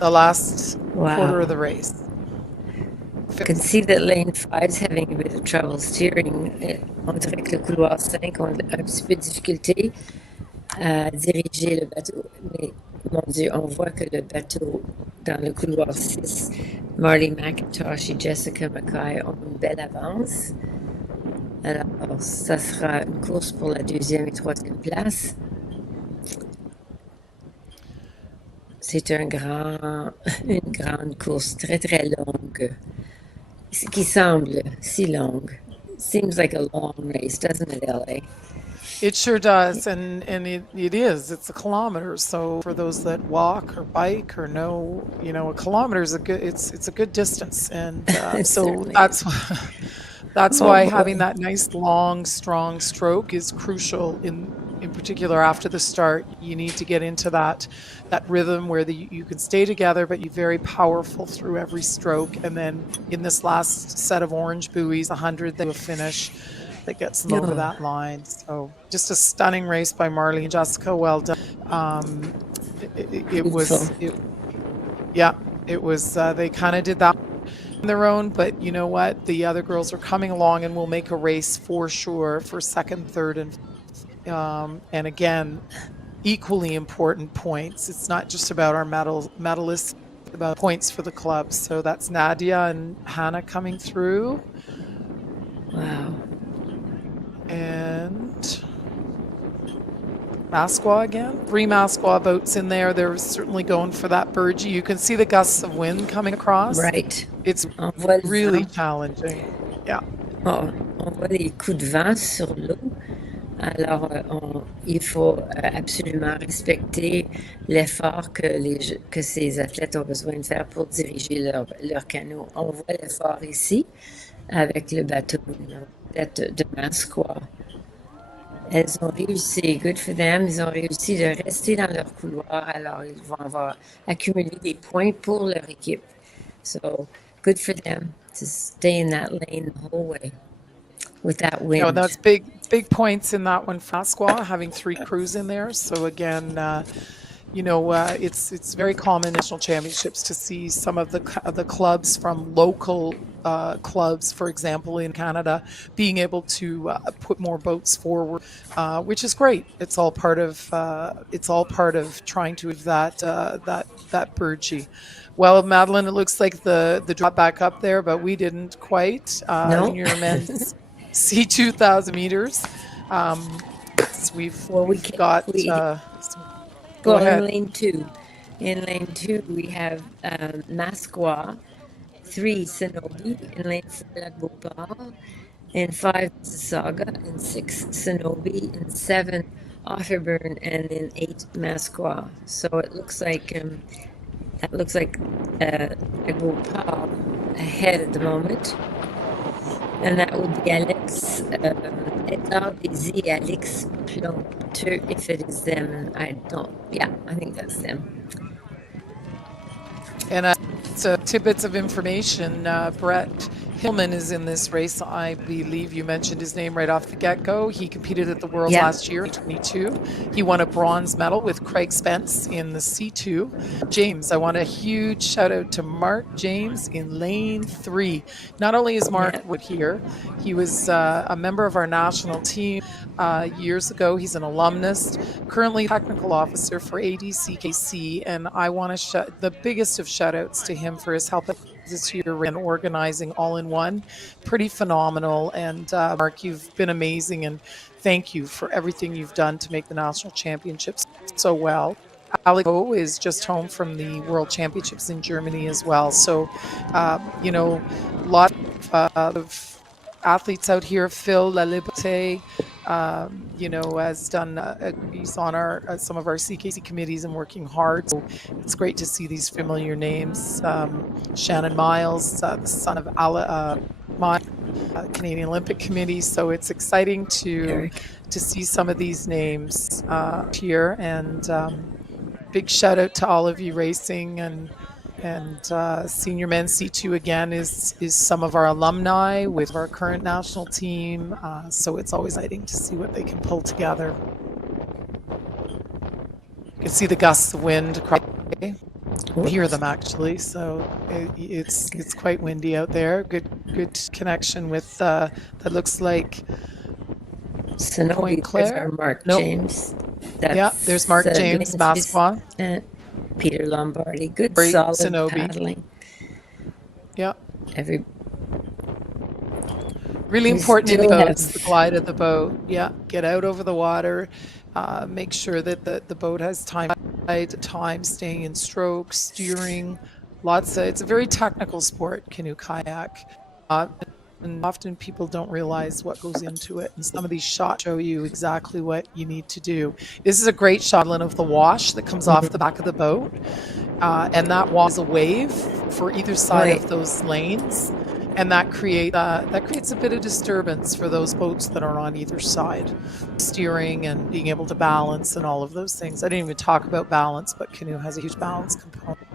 last quarter of the race. You can see that lane 5 is having a bit of trouble steering. On dirait que le couloir 5 a un petit peu de difficulté à diriger le bateau. Mais mon Dieu, on voit que le bateau dans le couloir 6, Marley McIntosh et Jessica Mackay ont une belle avance. Alors, ça sera une course pour la 2e et 3e place. C'est une grande course très, très longue, qui semble si longue. Seems like a long race, doesn't it, LA? It sure does, and it is. It's a kilometer. So for those that walk or bike or know, a kilometer is it's a good distance, and so that's why having that nice long strong stroke is crucial in particular after the start. You need to get into that rhythm where you can stay together, but you're very powerful through every stroke. And then in this last set of orange buoys, 100, they will finish. That gets them over that line. So just a stunning race by Marley and Jessica. Well done. It was. They kind of did that on their own, but you know what? The other girls are coming along and will make a race for sure for second, third, and again, equally important points. It's not just about our medalists, it's about points for the club. So that's Nadia and Hannah coming through. Wow. And Masqua again. 3 Masqua boats in there. They're certainly going for that Burgee. You can see the gusts of wind coming across. Right. It's really challenging. Yeah. On voit les coups de vent sur l'eau. Alors, il faut absolument respecter l'effort que ces athlètes ont besoin de faire pour diriger leur canot. On voit l'effort ici avec le bateau de Masqua. Elles ont réussi, good for them, ils ont réussi de rester dans leur couloir, alors ils vont avoir accumulé des points pour leur équipe. So, good for them to stay in that lane the whole way with that wind. That's big points in that one, Masqua, having 3 crews in there. So again, it's very common in national championships to see some of the clubs from local clubs, for example, in Canada, being able to put more boats forward, which is great. It's all part of trying to have that Burgee. Well, Madeline, it looks like the drop back up there, but we didn't quite. No. In your men's C2,000 meters. We've got. Go ahead. In lane 2. In lane 2, we have Masqua, 3 Cenobi, in lane 4 Lac Beauport, in 5 Mississauga, in 6 Sonobe, in 7 Otterburn, and in 8 Masqua. So it looks like that looks like a Gopal ahead at the moment. And that would be Alex Edardesi, Alex Planteux, if it is them. I don't, yeah, I think that's them. And so tidbits of information, Brett Hillman is in this race. I believe you mentioned his name right off the get-go. He competed at the Worlds Yeah. last year in 22. He won a bronze medal with Craig Spence in the C2. James, I want a huge shout out to Mark James in lane 3. Not only is Mark Wood here, he was a member of our national team years ago. He's an alumnus, currently technical officer for ADCKC, and I want to the biggest of shout outs to him for his help this year in organizing all in one. Pretty phenomenal. And Mark, you've been amazing, and thank you for everything you've done to make the national championships so well. Alex is just home from the World Championships in Germany as well. So, you know, lots of athletes out here. Phil Laliberte, you know, has done, he's on our some of our CKC committees and working hard. So it's great to see these familiar names. Shannon Miles, the son of Canadian Olympic Committee. So it's exciting to see some of these names here. And big shout out to all of you racing, and Senior Men's C2 again is some of our alumni with our current national team. So it's always exciting to see what they can pull together. You can see the gusts of wind across. We hear them actually, so it's quite windy out there. Good connection with that looks like Sonobe, there's our Mark James. That's, yeah, there's Mark James, Masqua. Peter Lombardi, good solid Sonobe. paddling. Yeah. We Really important in the still boats, the glide of the boat. Yeah, get out over the water. Make sure that the boat has time, staying in stroke, steering. It's a very technical sport, canoe kayak. And often people don't realize what goes into it. And some of these shots show you exactly what you need to do. This is a great shot of the wash that comes off the back of the boat. And that wash is a wave for either side of those lanes. And that creates a bit of disturbance for those boats that are on either side. Steering and being able to balance and all of those things. I didn't even talk about balance, but canoe has a huge balance component.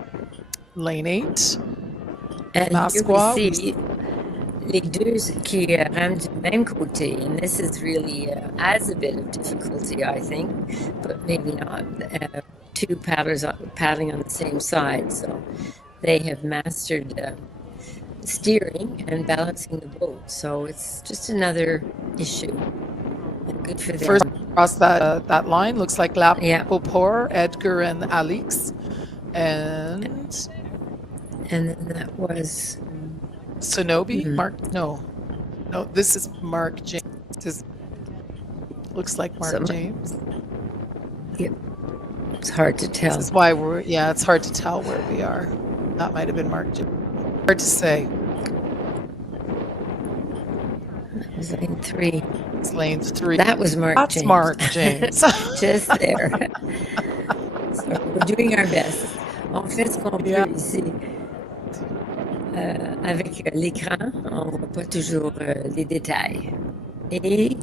Lane 8. And Masqua. you see les deux qui rament du même côté, and this is really adds a bit of difficulty, I think, but maybe not. Two paddlers paddling on the same side, so they have mastered steering and balancing the boat. So it's just another issue. And good for them. First across that line looks like Lap Popor, Edgar, and Alix, and then that was Sonobe. Mark, no, this is Mark James. This looks like Mark James. Yep, it's hard to tell. This is why it's hard to tell where we are. That might have been Mark James. Hard to say. That was lane 3. It's lane 3. That was Mark James. That's Mark James. Just there. So we're doing our best. On fait ce qu'on peut ici. Avec l'écran, on ne voit pas toujours les détails. Et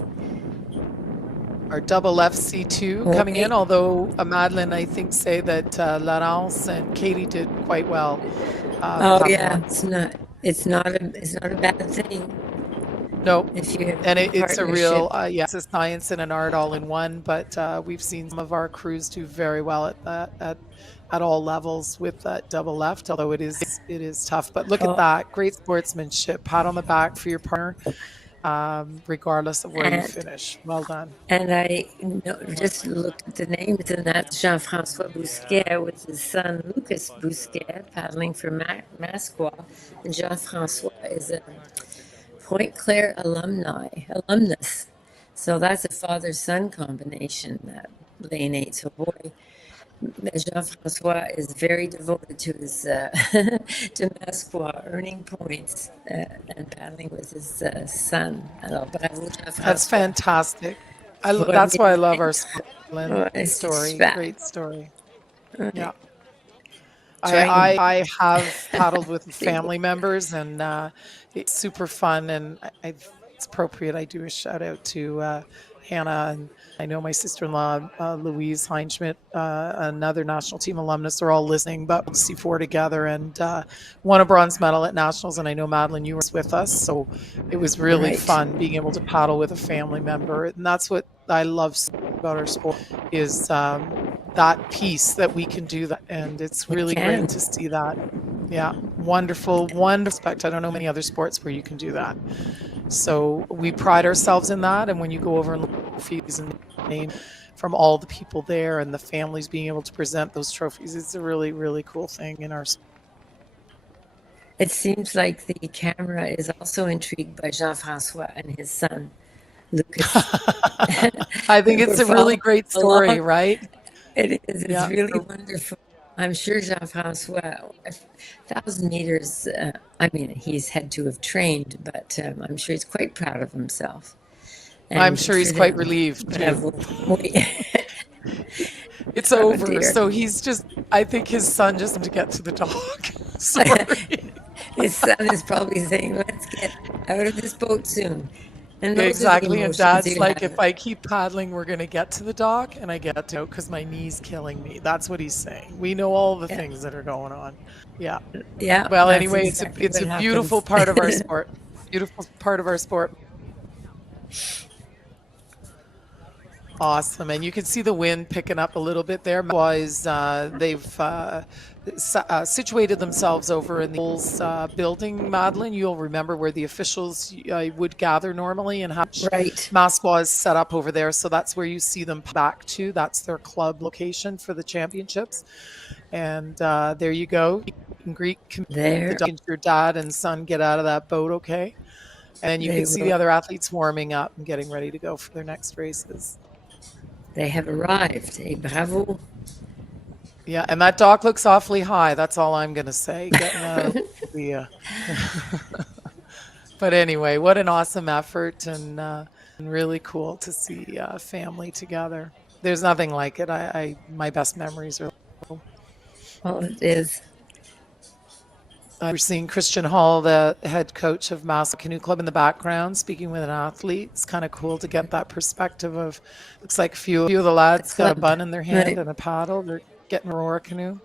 our double FC2 coming in, although Madeline, I think, say that Laurence and Katie did quite well. It's not a bad thing. No, if you and it's a real it's a science and an art all in one. But we've seen some of our crews do very well at all levels with that double left, although it is tough. But look at that, great sportsmanship. Pat on the back for your partner, regardless of where you finish. Well done. And I just looked at the names, and that's Jean-François Bousquet with his son Lucas Bousquet paddling for Masqua. And Jean-François is a Point Claire alumnus. So that's a father-son combination, that lane 8. So boy, Jean-François is very devoted to his to Masqua, earning points and paddling with his son. Alors, bravo That's Jean-François fantastic. pour That's why I love our vaincre. Scotland Ouais, c'est story. super. Great story. Ouais. Yeah. Trying, I have paddled with c'est beau. family members, and it's super fun. And it's appropriate I do a shout out to Hannah, and I know my sister-in-law Louise Heinschmidt, another national team alumnus, are all listening. But C4 together and won a bronze medal at nationals, and I know Madeline, you were with us, so it was really Right. fun being able to paddle with a family member, and that's what I love about our sport is. That piece that we can do that, and it's We really great can. to see that. Yeah, wonderful, wonderful respect. I don't know many other sports where you can do that. So we pride ourselves in that. And when you go over and look at trophies and name from all the people there and the families being able to present those trophies, it's a really, really cool thing in our. It seems like the camera is also intrigued by Jean-François and his son, Lucas. I think We're it's a really following great story, along. right? It is. It's Yeah. really wonderful. I'm sure Jean-François, 1,000 meters, I mean, he's had to have trained, but I'm sure he's quite proud of himself. I'm And good sure for he's quite them. relieved too. Bravo. Oui. It's Oh over. dear. So I think his son just to get to the dock. Sorry. His son is probably saying, let's get out of this boat soon. And those are the Exactly. And emotions dad's you like, if have. I keep paddling, we're going to get to the dock and I get to because my knee's killing me. That's what he's saying. We know all the Yeah. things that are going on. Yeah. Yeah, Well, that's anyway, exactly it's what a beautiful happens. part of our sport. Beautiful part of our sport. Awesome. And you can see the wind picking up a little bit there. Was they've situated themselves over in the Bulls building, Madeline. You'll remember where the officials would gather normally and have Right. Masqua is set up over there. So that's where you see them back to. That's their club location for the championships. And there you go. You can greet There your dad and son get out of that boat, okay? And you they can see the will. other athletes warming up and getting ready to go for their next races. They have arrived. Et bravo. Yeah, and that dock looks awfully high. That's all I'm going to say. Getting out of the, but anyway, what an awesome effort and really cool to see family together. There's nothing like it. My best memories are. Well, it is. We're seeing Christian Hall, the head coach of Mass Canoe Club, in the background, speaking with an athlete. It's kind of cool to get that perspective of. Looks like a few of the lads got a Club. bun in their hand Right. and a paddle. They're getting a roar canoe.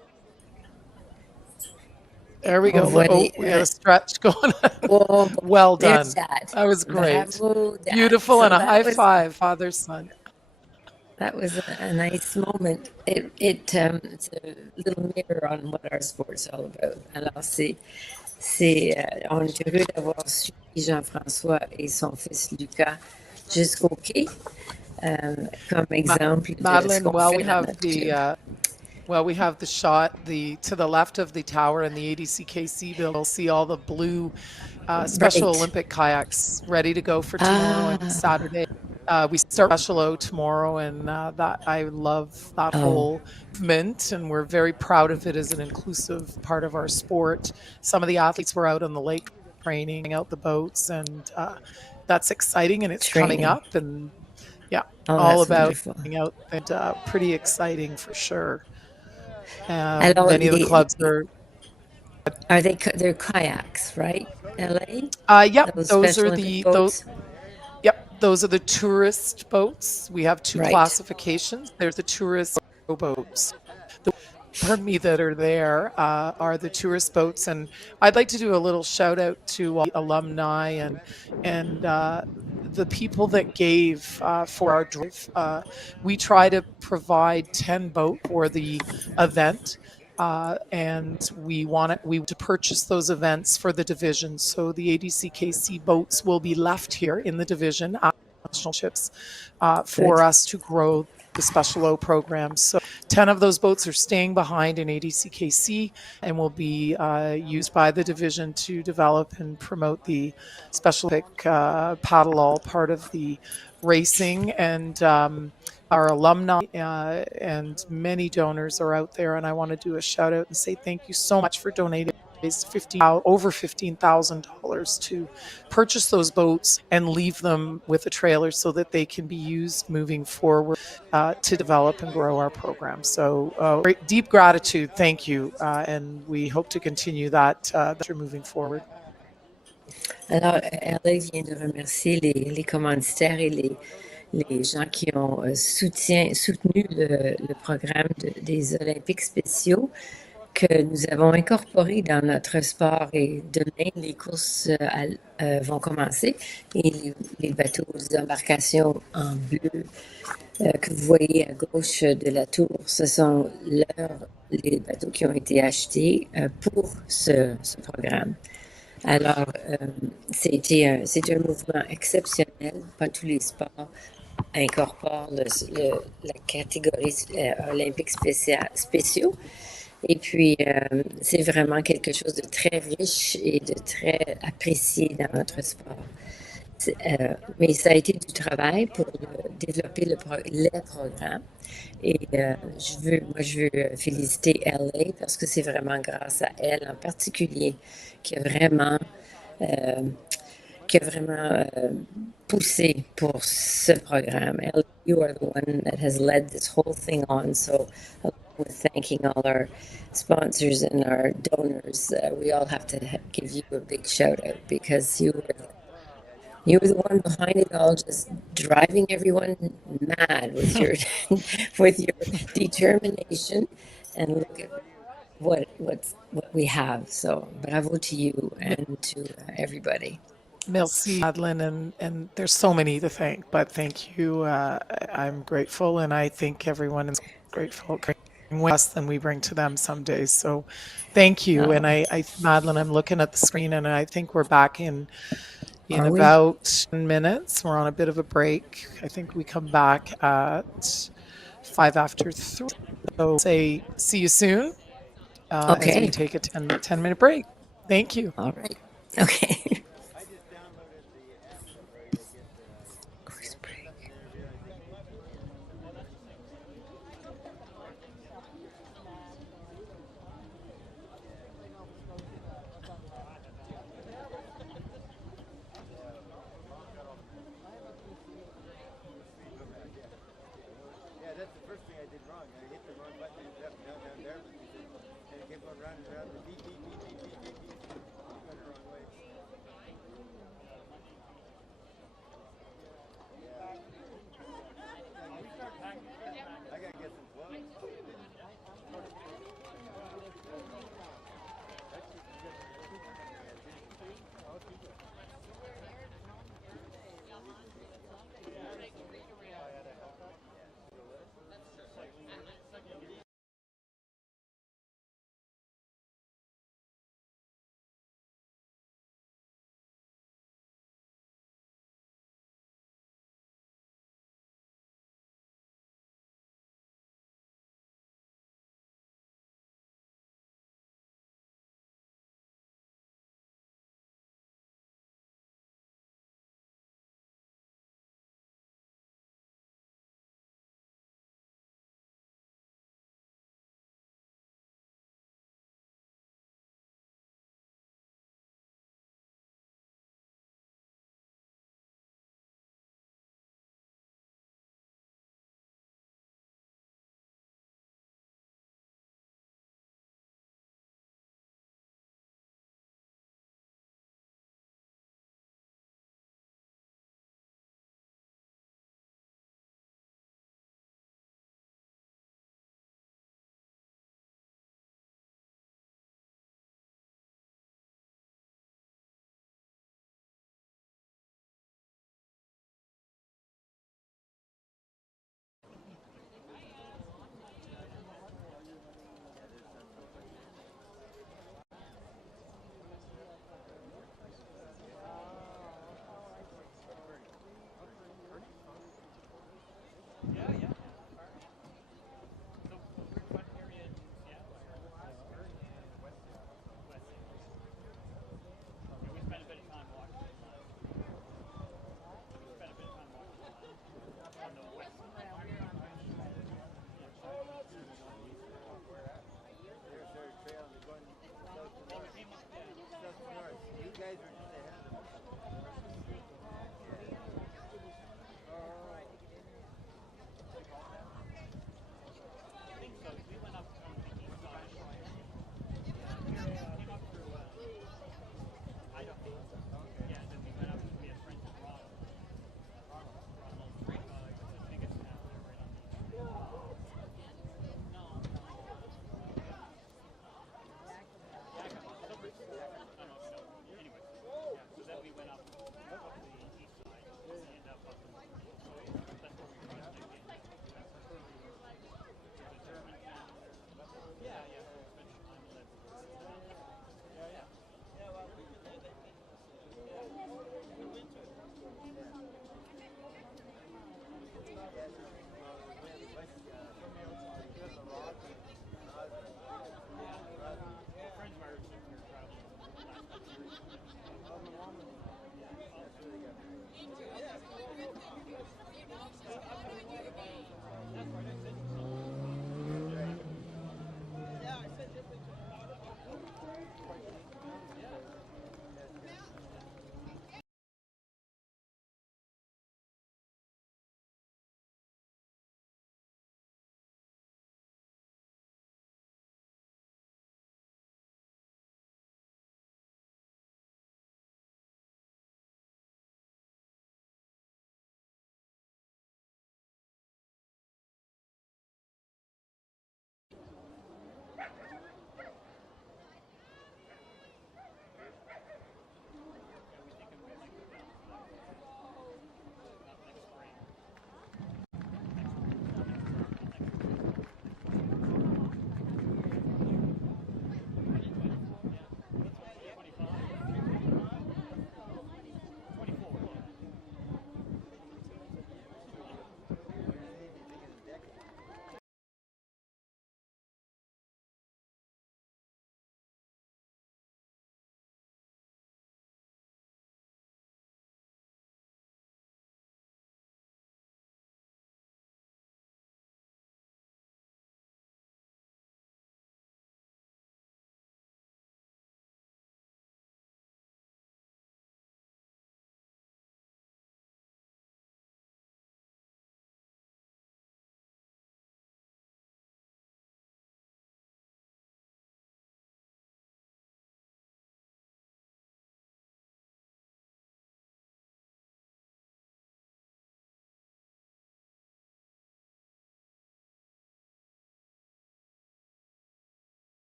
There we On go. voit Oh, les, we got a stretch going on. oh, Well done. there's Dad. That was great. Bravo, Dad. Beautiful So and a high that was five, father son. a nice moment. It's a little mirror on what our sport's all about. Alors on est heureux d'avoir suivi Jean-François et son fils Lucas jusqu'au quai, comme exemple de ce Madeline, qu'on well, fait we dans have notre the club. well, we have the shot to the left of the tower and the ADCKC building. You'll see all the blue Special Right. Olympic kayaks ready to go for tomorrow and Saturday. We start Special O tomorrow, and that I love that whole movement, and we're very proud of it as an inclusive part of our sport. Some of the athletes were out on the lake training out the boats, and that's exciting, and it's coming Training. up, and yeah, Oh, all that's about wonderful. being out and pretty exciting for sure. Alors, Many of the clubs are. they're kayaks, right? LA? Yep, Those those Special are Olympic those. boats? Yep, those are the tourist boats. We have two Right. classifications. There's the tourist boats. The pardon me that are there are the tourist boats, and I'd like to do a little shout out to all the alumni and the people that gave for our drive. We try to provide 10 boats for the event. And we to purchase those events for the division. So the ADCKC boats will be left here in the division national ships for Good. us to grow the Special O program. So 10 of those boats are staying behind in ADCKC and will be used by the division to develop and promote the Special paddle all part of the racing. And our alumni and many donors are out there. And I want to do a shout out and say thank you so much for donating over $15,000 to purchase those boats and leave them with a trailer so that they can be used moving forward to develop and grow our program. So deep gratitude, thank you, and we hope to continue that moving forward. Alors, Hervé vient de remercier les commanditaires et les gens qui ont soutenu le programme des Olympiques spéciaux que nous avons incorporé dans notre sport. Et demain, les courses vont commencer et les bateaux, les embarcations en bleu que vous voyez à gauche de la tour, ce sont les bateaux qui ont été achetés pour ce programme. Alors, c'est un mouvement exceptionnel. Pas tous les sports incorporent la catégorie olympique spéciaux. Et puis, c'est vraiment quelque chose de très riche et de très apprécié dans notre sport. Mais ça a été du travail pour développer les programmes. Et je veux féliciter LA parce que c'est vraiment grâce à elle en particulier qui a vraiment poussé pour ce programme. LA, you are the one that has led this whole thing on. So, along with thanking all our sponsors and our donors, we all have to give you a big shout out because you were the one behind it all, just driving everyone mad with your determination. And look at what we have. So bravo to you and to everybody. Merci, Madeline, and there's so many to thank, but thank you. I'm grateful, and I think everyone is grateful with us than we bring to them some days. So thank you. And I Madeline, I'm looking at the screen, and I think we're back in about 10 minutes. We're on a bit of a break. I think we come back at 5 after 3. So say see you soon as we take a 10-minute break. Thank you. All right. Okay.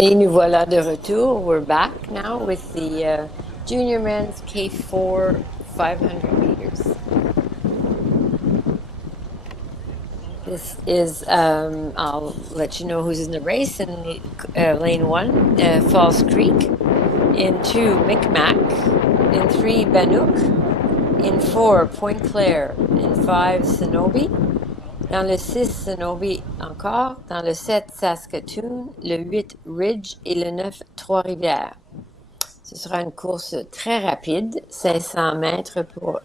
Et nous voilà de retour. We're back now with the junior men's K4 500 meters. This is, I'll let you know who's in the race. In lane 1, Falls Creek. In 2, Micmac. In 3, Banook. In 4, Point Claire. In 5, Cenobi. Dans le 6, Cenobi encore. Dans le 7, Saskatoon. Le 8, Ridge. Et le 9, Trois-Rivières. Ce sera une course très rapide, 500 mètres pour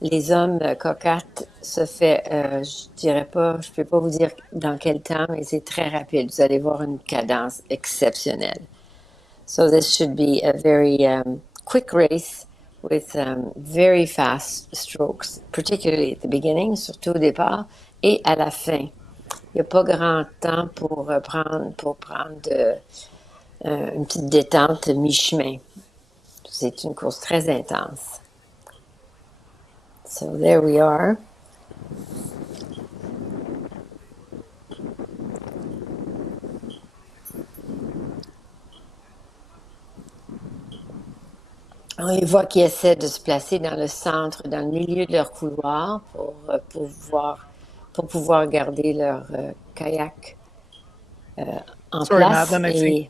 les hommes. Cocarde se fait, je dirais pas, je peux pas vous dire dans quel temps, mais c'est très rapide. Vous allez voir une cadence exceptionnelle. So this should be a very quick race with very fast strokes, particularly at the beginning, surtout au départ, et à la fin. Il n'y a pas grand temps pour prendre une petite détente mi-chemin. C'est une course très intense. So there we are. On les voit qui essaient de se placer dans le centre, dans le milieu de leur couloir pour pouvoir garder leur kayak en Sorry, place. Madeline,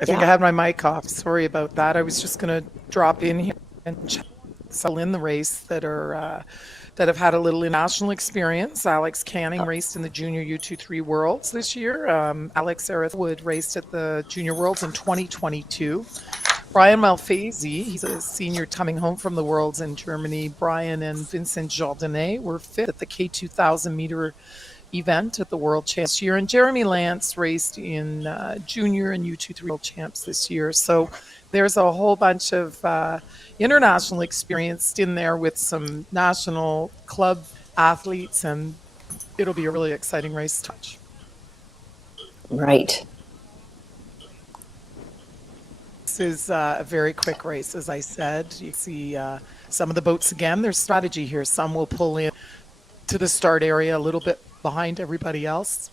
I think I had my mic off. Sorry about that. I was just going to drop in here and settle in the race that have had a little international experience. Alex Canning raced in the Junior U23 Worlds this year. Alex Arithwood raced at the Junior Worlds in 2022. Brian Malfazy, he's a senior coming home from the Worlds in Germany. Brian and Vincent Jordanet were fifth at the K2000 meter event at the World Champs this year. And Jeremy Lance raced in Junior and U23 World Champs this year. So there's a whole bunch of international experience in there with some national club athletes, and it'll be a really exciting race to watch. Right. This is a very quick race, as I said. You see some of the boats again. There's strategy here. Some will pull in to the start area a little bit behind everybody else.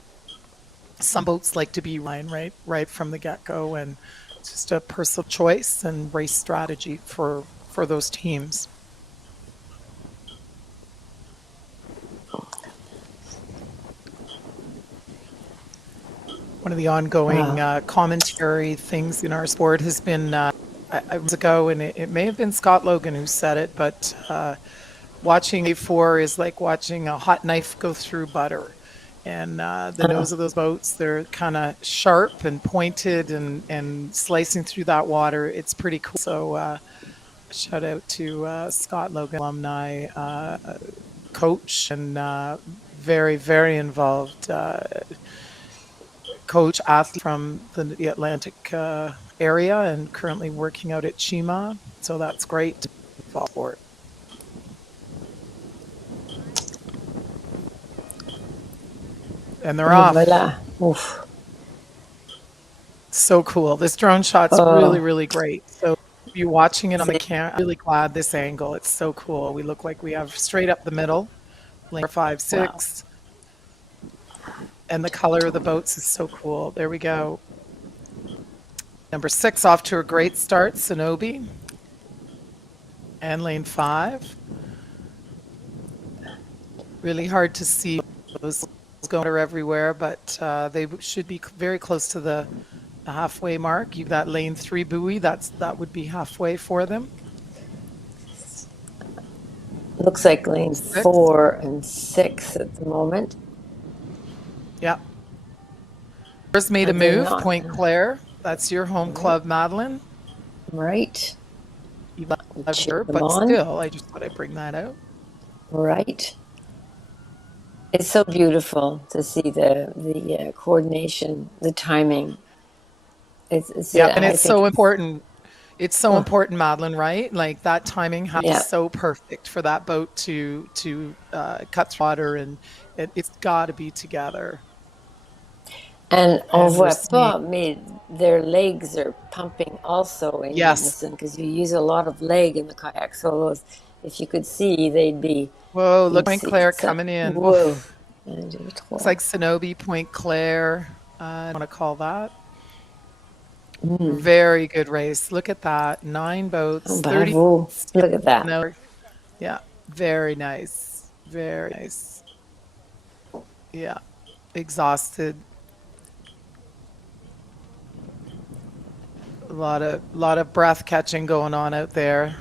Some boats like to be right from the get-go, and it's just a personal choice and race strategy for those teams. One of the ongoing commentary things in our sport has been, years ago, and it may have been Scott Logan who said it, but watching A4 is like watching a hot knife go through butter. And the nose of those boats, they're kind of sharp and pointed and slicing through that water. It's pretty cool. So shout out to Scott Logan, alumni coach, and very, very involved coach athlete from the Atlantic area, and currently working out at Chima. So that's great to follow for it. And they're off. Voilà. Oof. So cool. This drone shot's really, really great. So if you're watching it on the camera, I'm really glad this angle. It's so cool. We look like we have straight up the middle, lane 5, 6. Wow. And the color of the boats is so cool. There we go. Number 6 off to a great start, Cenobi. And lane 5. Really hard to see those going everywhere, but they should be very close to the halfway mark. You've got lane 3 buoy. That would be halfway for them. Looks like lanes 4 and 6 at the moment. Yeah. First made a move, Point Claire. That's your home club, Madeline. Right. But still, I just thought I'd bring that out. Right. It's so beautiful to see the coordination, the timing. It's so important. It's so important, Madeline, right? Like that timing has to be so perfect for that boat to cut through water, and it's got to be together. And on voit pas, mais their legs are pumping also in unison, because you use a lot of leg in the kayak solos. If you could see, they'd be. Whoa! Look, Point Claire coming in. Whoa! It's like Cenobi, Point Claire. I want to call that. Very good race. Look at that. 9 Oh, boats, 30 bravo. Look at that. no. Yeah, very nice. Very nice. Yeah, exhausted. A lot of breath catching going on out there.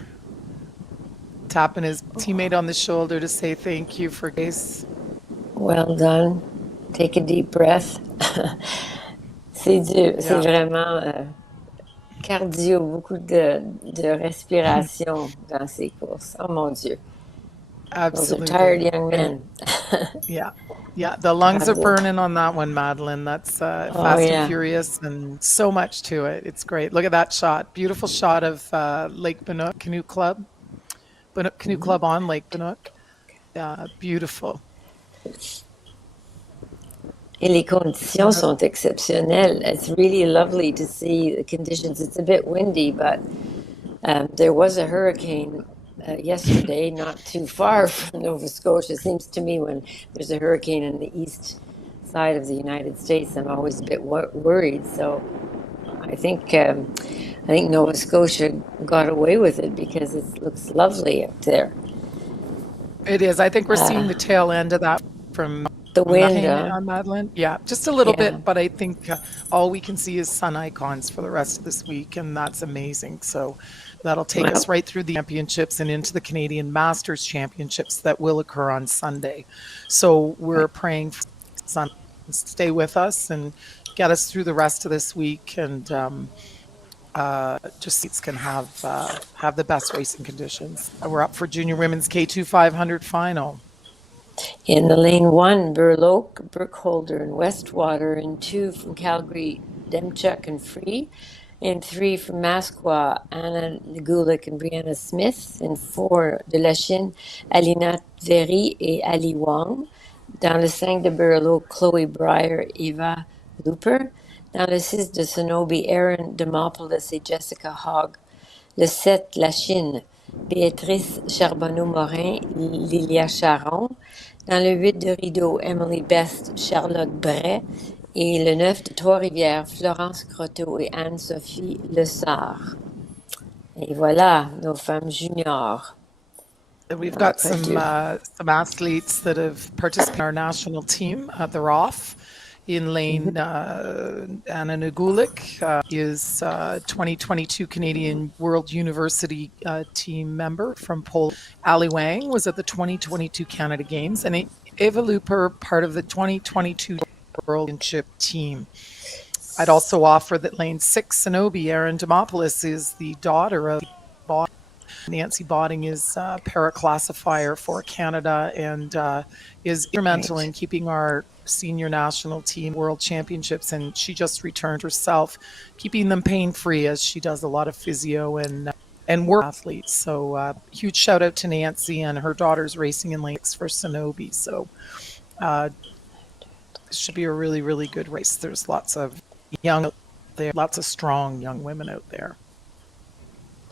Tapping his teammate on the shoulder to say thank you for grace. Well done. Take a deep breath. C'est dur, c'est Yeah, vraiment cardio, beaucoup de respiration dans ces courses. Oh mon Dieu. Those are tired absolutely. young And men. yeah, yeah, the lungs are Bravo. burning on that one, Madeline. That's Oh Fast and yeah. Furious and so much to it. It's great. Look at that shot. Beautiful shot of Lake Banook Canoe Club. Banook Canoe Club on Lake Banook. Beautiful. Et les conditions sont exceptionnelles. It's really lovely to see the conditions. It's a bit windy, but there was a hurricane yesterday, not too far from Nova Scotia. It seems to me when there's a hurricane in the east side of the United States, I'm always a bit worried. So I think Nova Scotia got away with it because it looks lovely up there. It is. I think we're seeing the tail end of that from The wind, hurricane, Madeline. Yeah, just a little yeah. bit, but I think all we can see is sun icons for the rest of this week, and that's amazing. So that'll take Well, us right through the championships and into the Canadian Masters Championships that will occur on Sunday. So we're praying for sun to stay with us and get us through the rest of this week, and just seats can have the best racing conditions. We're up for Junior Women's K2 500 final. in the lane one, Burloak, Burkholder, and Westwater, and two from Calgary, Demchuk and Free, and three from Masqua, Anna Gulick and Brianna Smith, and four de la Chine, Alina Tveri et Ali Wang. Dans le 5 de Burloak, Chloe Breyer, Eva Looper. Dans le 6 de Sonobi, Aaron Demopoulos et Jessica Hogg. Le 7, la Chine, Béatrice Charbonneau-Morin, Lilia Charon. Dans le 8 de Rideau, Emily Best, Charlotte Bray. Et le 9 de Trois-Rivières, Florence Croteau et Anne-Sophie Lessard. Et voilà, nos femmes juniors. We've got Après deux. some athletes that have participated in our national team. They're off. In lane, Anna Nagulik is 2022 Canadian World University team member from Poland. Ali Wang was at the 2022 Canada Games, and Eva Looper, part of the 2022 World Championship team. I'd also offer that lane 6, Sonobi, Erin Demopoulos, is the daughter of Nancy Botting is paraclassifier for Canada and is instrumental in keeping our senior national team world championships. And she just returned herself, keeping them pain-free as she does a lot of physio and work athletes. So huge shout out to Nancy, and her daughter's racing in lane 6 for Sonobi. So it should be a really, really good race. There's lots of lots of strong young women out there.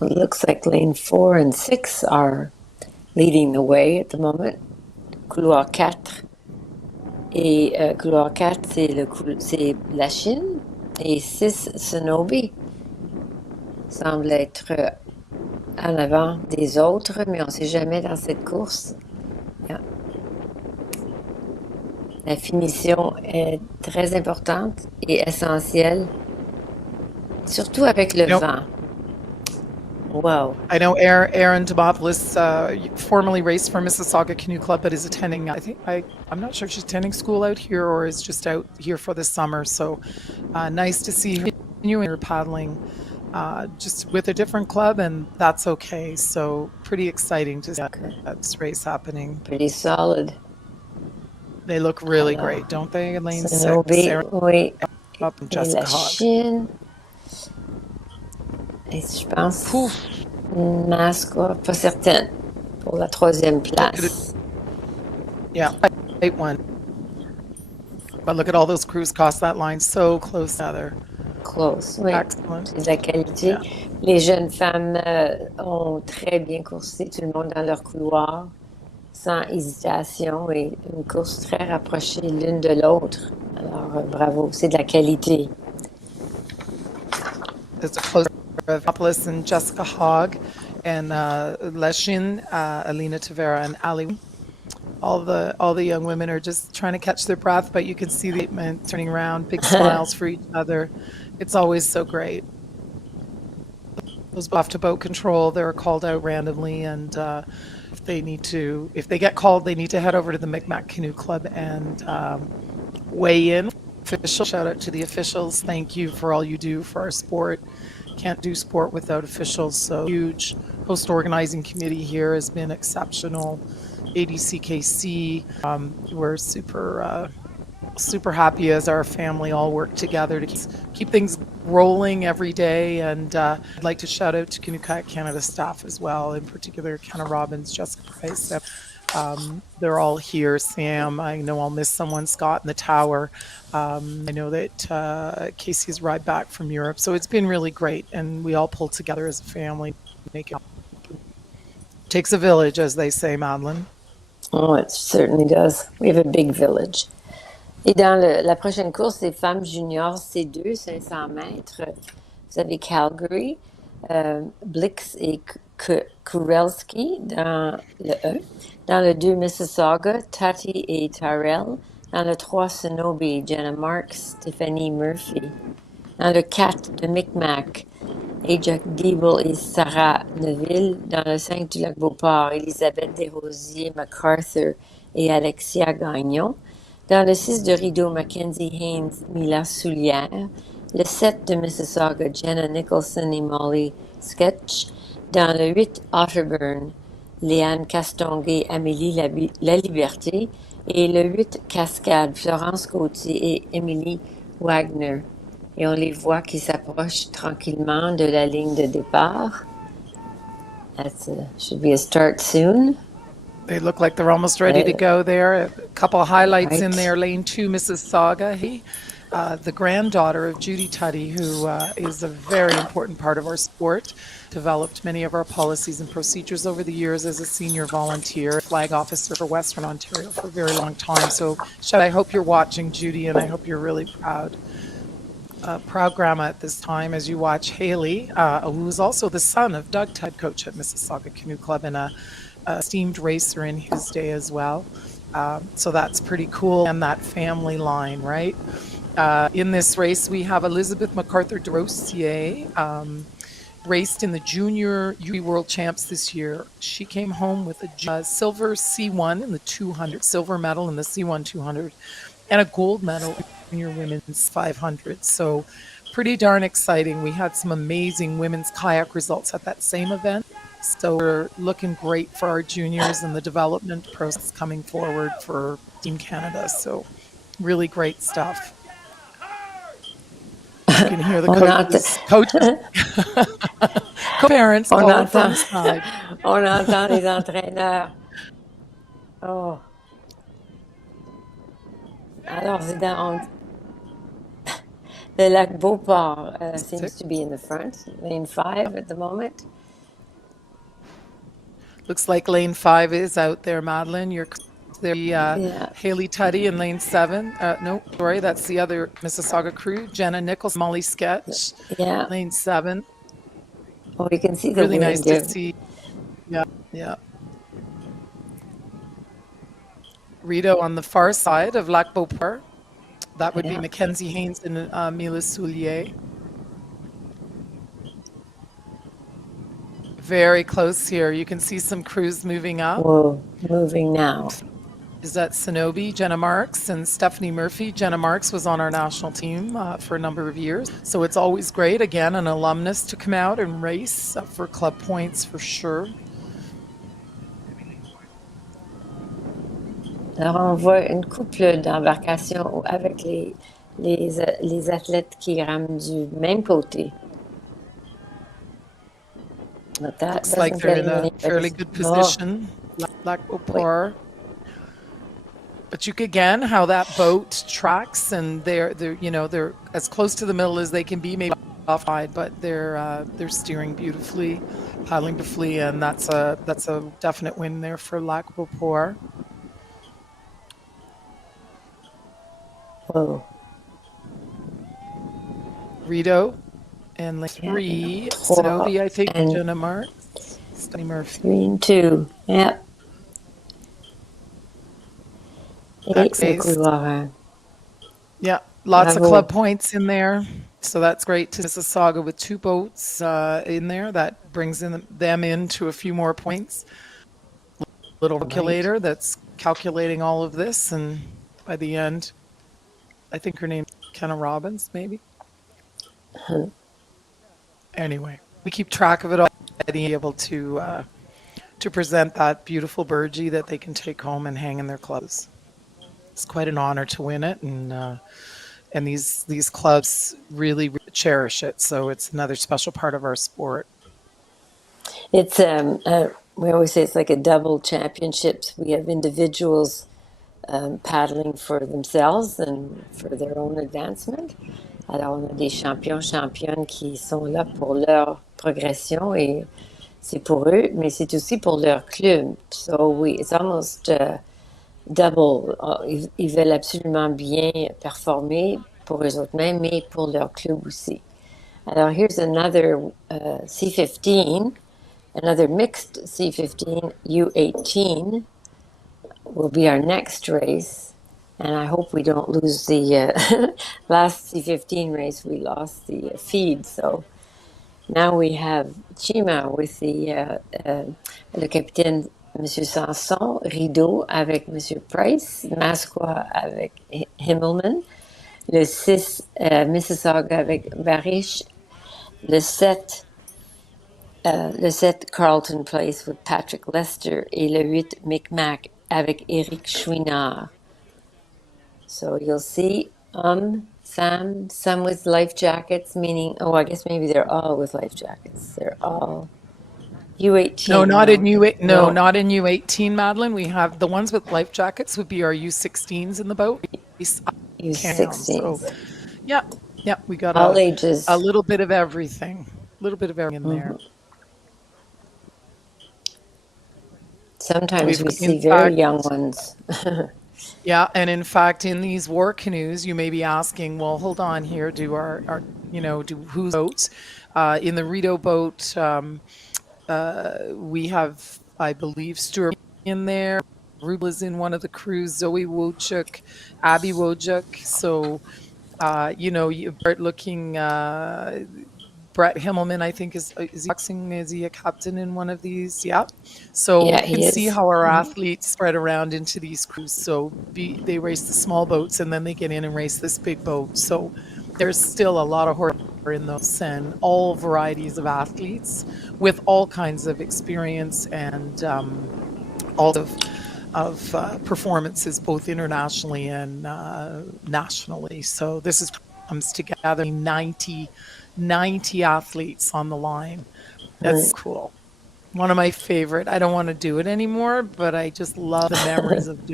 It looks like lane 4 and 6 are leading the way at the moment. Couloir 4. Et couloir 4, c'est la Chine. Et 6, Sonobi. Semble être en avant des autres, mais on ne sait jamais dans cette course. Yeah. La finition est très importante et essentielle, surtout avec le vent. Wow. I know Aaron Demopoulos formerly raced for Mississauga Canoe Club, but is attending, I'm not sure if she's attending school out here or is just out here for the summer. So nice to see her continuing her paddling just with a different club, and that's okay. So pretty exciting to see that race happening. Pretty solid. They look really great, don't they? Lane 6, Aaron, oui. Up and Jessica la Hogg. Chine. Et je pense Masqua, pas certaine, pour la 3e place. Yeah, 8-1. But look at all those crews across that line, so close together. Close, oui. Excellent. C'est de la qualité. Yeah. Les jeunes femmes ont très bien coursé, tout le monde dans leur couloir. sans hésitation et une course très rapprochée l'une de l'autre. Alors, bravo, c'est de la qualité. There's a close of Opolis and Jessica Hogg and Leshin, Alina Tavera, and Ali. All the young women are just trying to catch their breath, but you can see the men turning around, big smiles for each other. It's always so great. Those off to boat control, they're called out randomly, and if they get called, they need to head over to the Micmac Canoe Club and weigh in. Official shout out to the officials. Thank you for all you do for our sport. Can't do sport without officials. So huge host organizing committee here has been exceptional. ADCKC, we're super happy as our family all work together to keep things rolling every day. And I'd like to shout out to Canoe Kayak Canada staff as well, in particular Kenna Robbins, Jessica Price. They're all here. Sam, I know I'll miss someone. Scott in the tower. I know that Casey's arrived back from Europe. So it's been really great. And we all pull together as a family. Make it takes a village, as they say, Madeline. Oh, it certainly does. We have a big village. Et dans la prochaine course des femmes juniors C2, 500 mètres, vous avez Calgary, Blix et Kurelski dans le 1. Dans le 2, Mississauga, Tati et Tyrell. Dans le 3, Sonobe, Jenna Marks, Stephanie Murphy. Dans le 4, de Micmac, Ajax Diebel et Sarah Neville. Dans le 5 du Lac-Beauport, Elisabeth Desrosiers, MacArthur et Alexia Gagnon. Dans le 6 de Rideau, Mackenzie Haynes, Mila Soulière. Le 7 de Mississauga, Jenna Nicholson et Molly Sketch. Dans le 8, Otterburn, Léane Castonguay, Amélie La Liberté. Et le 8, Cascade, Florence Gauthier et Émilie Wagner. Et on les voit qui s'approchent tranquillement de la ligne de départ. That should be a start soon. They look like they're almost ready to go there. A couple of highlights in Right. there. Lane 2, Mississauga. The granddaughter of Judy Tuddy, who is a very important part of our sport, developed many of our policies and procedures over the years as a senior volunteer, flag officer for Western Ontario for a very long time. So, I hope you're watching, Judy, and I hope you're really proud. Proud grandma at this time as you watch Haley, who is also the son of Doug, head coach at Mississauga Canoe Club, and a esteemed racer in his day as well. So that's pretty cool. And that family line, right? In this race, we have Elizabeth MacArthur Drossier, raced in the Junior UB World Champs this year. She came home with a silver C1 in the 200, silver medal in the C1 200, and a gold medal in Junior Women's 500. So pretty darn exciting. We had some amazing women's kayak results at that same event. So we're looking great for our juniors and the development process coming forward for Team Canada. So really great stuff. You can hear the co-parents calling from the side. On entend les entraîneurs. Oh. Alors, c'est the Lac Beauport seems to be in the front, lane 5 at the moment. Looks like lane 5 is out there, Madeline. You're there. Haley Tuddy in lane 7. No, sorry, that's the other Mississauga crew. Jenna Nichols, Molly Sketch, lane 7. Oh, you can see the really wind nice there. to see. Yeah. Rito on the far side of Lac Beauport. That would be Mackenzie Haynes and Mila Soulier. Very close here. You can see some crews moving up. Whoa, moving now. Is that Sonobe, Jenna Marks, and Stephanie Murphy? Jenna Marks was on our national team for a number of years. So it's always great, again, an alumnus to come out and race for club points for sure. Alors, on voit une couple d'embarcations avec les athlètes qui rament du même côté. But that looks like they're in a fairly good position, Lac Beauport. But you can, again, how that boat tracks, and they're as close to the middle as they can be, maybe offside, but they're steering beautifully, paddling beautifully, and that's a definite win there for Lac Beauport. Whoa. Rideau and lane Yeah. 3, Trois Zenobia, I think, and Jenna Marks, Stephanie Murphy. 3 and 2. Yeah. Et le X-Ace. couloir. Yeah, lots of club Bravo. points in there. So that's great to Mississauga with 2 boats in there. That brings them into a few more points. Little Right. calculator that's calculating all of this, and by the end, I think her name's Kenna Robbins, maybe. Anyway, we keep track of it all, being able to present that beautiful burgee that they can take home and hang in their clubs. It's quite an honor to win it, and these clubs really cherish it. So it's another special part of our sport. It's we always say it's like a double championships. We have individuals paddling for themselves and for their own advancement. Alors on a des champions, championnes qui sont là pour leur progression et c'est pour eux, mais c'est aussi pour leur club. So it's almost double. Ils veulent absolument bien performer pour eux autres mêmes, mais pour leur club aussi. Alors here's another C15. Another mixed C15 U18 will be our next race. And I hope we don't lose the last C15 race. We lost the feed. So now we have Chima with le capitaine Monsieur Sanson, Rideau avec Monsieur Price, Masqua avec Himmelman, le 6 Mississauga avec Barish, le 7 Carlton Place with Patrick Lester et le 8 Micmac avec Eric Chouinard. So you'll see some with life jackets, meaning, I guess maybe they're all with life jackets. They're all U18. No, not in U8. No, not in U18, Madeline. We have the ones with life jackets would be our U16s in the boat. U16s. So, yeah, we got all ages. A little bit of everything. A little bit of everything in there. Sometimes we see very young ones. Yeah, and in fact, in these war canoes, you may be asking, well, hold on here, do whose boats? In the Rideau boat, we have, I believe, Stuart in there. Rubel is in one of the crews, Zoe Wojcik, Abby Wojcik. So, you start looking, Brett Himmelman, I think, is he a captain in one of these? Yeah. So yeah, you can see how our athletes spread around into these crews. So they race the small boats and then they get in and race this big boat. So there's still a lot of horsepower in those and all varieties of athletes with all kinds of experience and all of performances both internationally and nationally. So this comes together 90 athletes on the line. That's cool. One of my favorite. I don't want to do it anymore, but I just love the memories of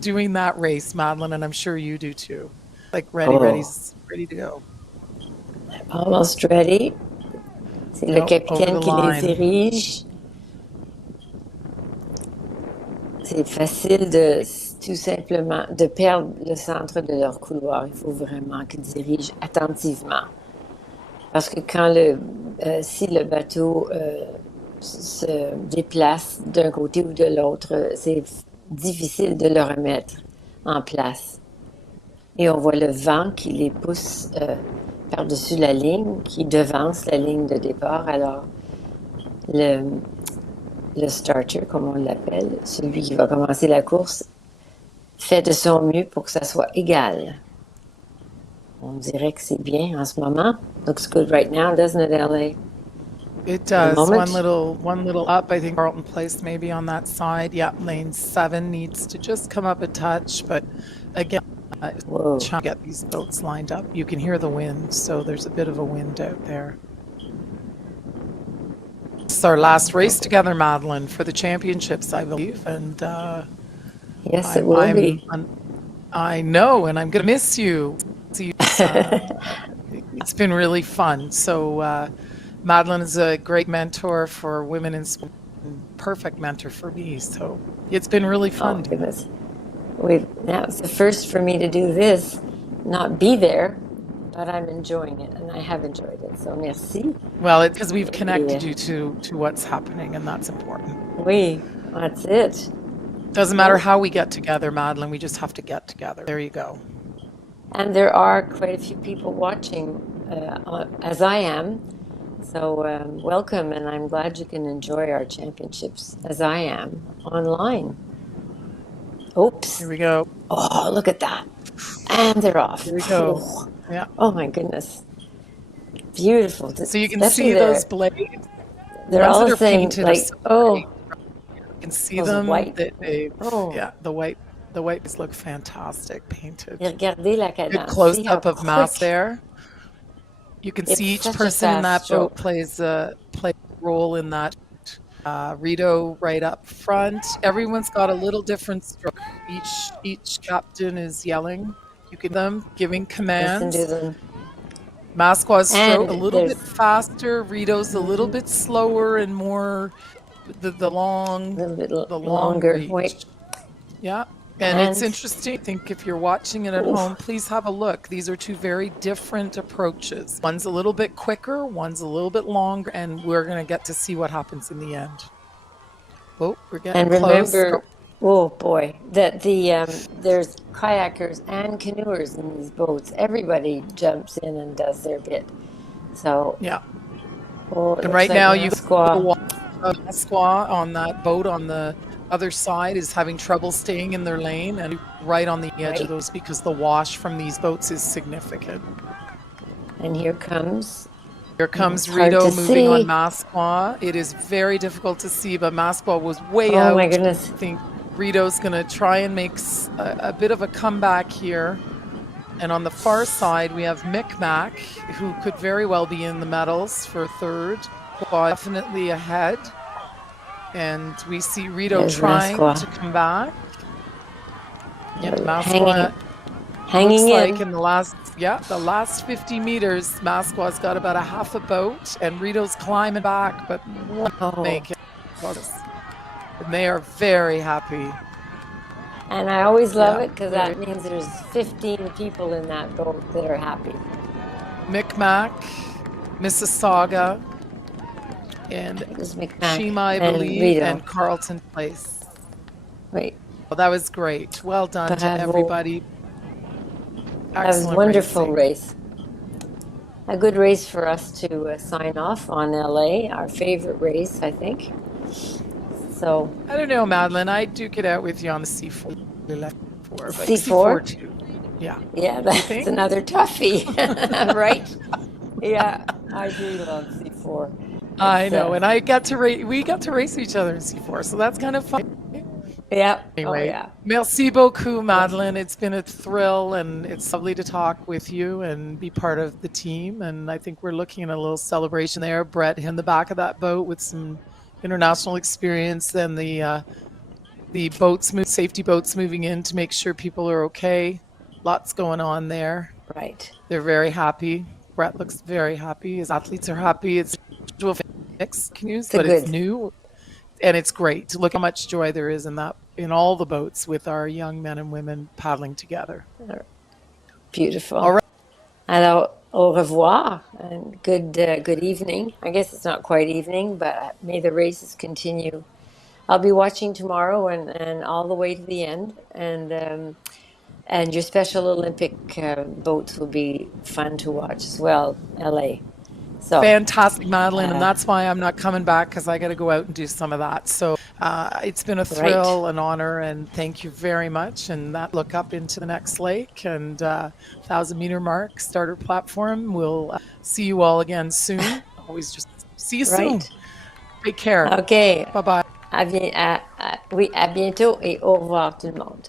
doing that race, Madeline, and I'm sure you do too. Like ready to go. Almost ready. C'est le capitaine qui les dirige. C'est facile tout simplement de perdre le centre de leur couloir. Il faut vraiment qu'ils dirigent attentivement. Parce que si le bateau se déplace d'un côté ou de l'autre, c'est difficile de le remettre en place. Et on voit le vent qui les pousse par-dessus la ligne, qui devance la ligne de départ. Alors, le starter, comme on l'appelle, celui qui va commencer la course, fait de son mieux pour que ça soit égal. On dirait que c'est bien en ce moment. Looks good right now, doesn't it, LA? It does. One little up. I think Carlton Place maybe on that side. Yeah, lane 7 needs to just come up a touch, but again, trying to get these boats lined up. You can hear the wind, so there's a bit of a wind out there. It's our last race together, Madeline, for the championships, I believe, and yes, it will be. I know, and I'm going to miss you. it's been really fun. So Madeline is a great mentor for women in sport, perfect mentor for me. So it's been really Oh fun doing that. goodness, that was the first for me to do this, not be there, but I'm enjoying it, and I have enjoyed it. So merci. Well, it's because we've Et, connected you to what's happening, and that's important. oui, that's it. Doesn't matter Well, how we get together, Madeline. We just have to get together. There you go. and there are quite a few people watching, as I am. So welcome, and I'm glad you can enjoy our championships as I am online. Here Oops. we go. Oh, look at that. And they're off. Here we go. Oh, Yeah. oh my goodness. Beautiful. So you can Especially see those blades. The they're ones all that the are same, painted are like, so great. oh, You can see those them. white. Yeah, Oh, the whites look fantastic painted. et regardez la Good cadence. close See how up of Mass quick. there. You can It's see each such a person in fast that boat stroke. plays a role in that. Rito right up front. Everyone's got a little different stroke. Each captain is yelling. You can them giving Listen to commands. them. Masqua's stroke a And little bit there's faster. Rito's a little a bit slower and more the little bit long longer. Wait. reach. Yeah. And it's And, interesting. I think if you're watching it at home, oh, please have a look. These are two very different approaches. One's a little bit quicker, one's a little bit longer, and we're going to get to see what happens in the end. Oh, we're getting and close. Oh, remember, oh boy, that there's kayakers and canoers in these boats. Everybody jumps in and does their bit. So, yeah. oh, it And looks right like now you Masqua. squaw on that boat on the other side is having trouble staying in their lane and right on the edge of Right. those because the wash from these boats is significant. And here comes, Here it's comes hard Rito to moving on see. Masqua. It is very difficult to see, but Masqua was way Oh my out. goodness. I think Rito's going to try and make a bit of a comeback here. And on the far side, we have Micmac, who could very well be in the medals for third, definitely ahead. And we see Rito There's trying Masqua. to come back. Yeah, Hanging, Masqua looks hanging like in. in the last 50 meters, Masqua's got about a half a boat, and Rito's climbing back, but won't Oh, make it. And they are very happy. and I always love Yeah, it because very. that means there's 15 people in that boat that are happy. Micmac, Mississauga, and It was Micmac Shima, I and believe, Rito. and Carlton Place. Wait, Well, that was great. Well done to bravo. everybody. That was Excellent wonderful racing. race. A good race for us to sign off on LA, our favorite race, I think. So I don't know, Madeline. I duke it out with you on the C4, but C4, C4 too. Yeah. yeah, You that's think? another toughie, right? Yeah, I do love C4. I It's know, and I got to race. We got to race each other in C4, so that's kind of fun. yeah, oh Anyway, yeah. merci beaucoup, Madeline. It's been a thrill, and it's lovely to talk with you and be part of the team. And I think we're looking at a little celebration there. Brett in the back of that boat with some international experience, and the safety boats moving in to make sure people are okay. Lots going on there. Right. They're very happy. Brett looks very happy. His athletes are happy. It's a mix canoes, It's a but it's good, new and it's great to look how much joy there is in all the boats with our young men and women paddling together. beautiful. All right. Alors, au revoir and good evening. I guess it's not quite evening, but may the races continue. I'll be watching tomorrow and all the way to the end. And your Special Olympic boats will be fun to watch as well, LA. So, Fantastic, Madeline, and uh, that's why I'm not coming back because I got to go out and do some of that. So it's been a right, thrill, an honor, and thank you very much. And that look up into the next lake and 1,000-meter mark starter platform. We'll see you all again soon. Always just see you soon. right. Take care. OK. Bye-bye. Oui, à bientôt et au revoir tout le monde.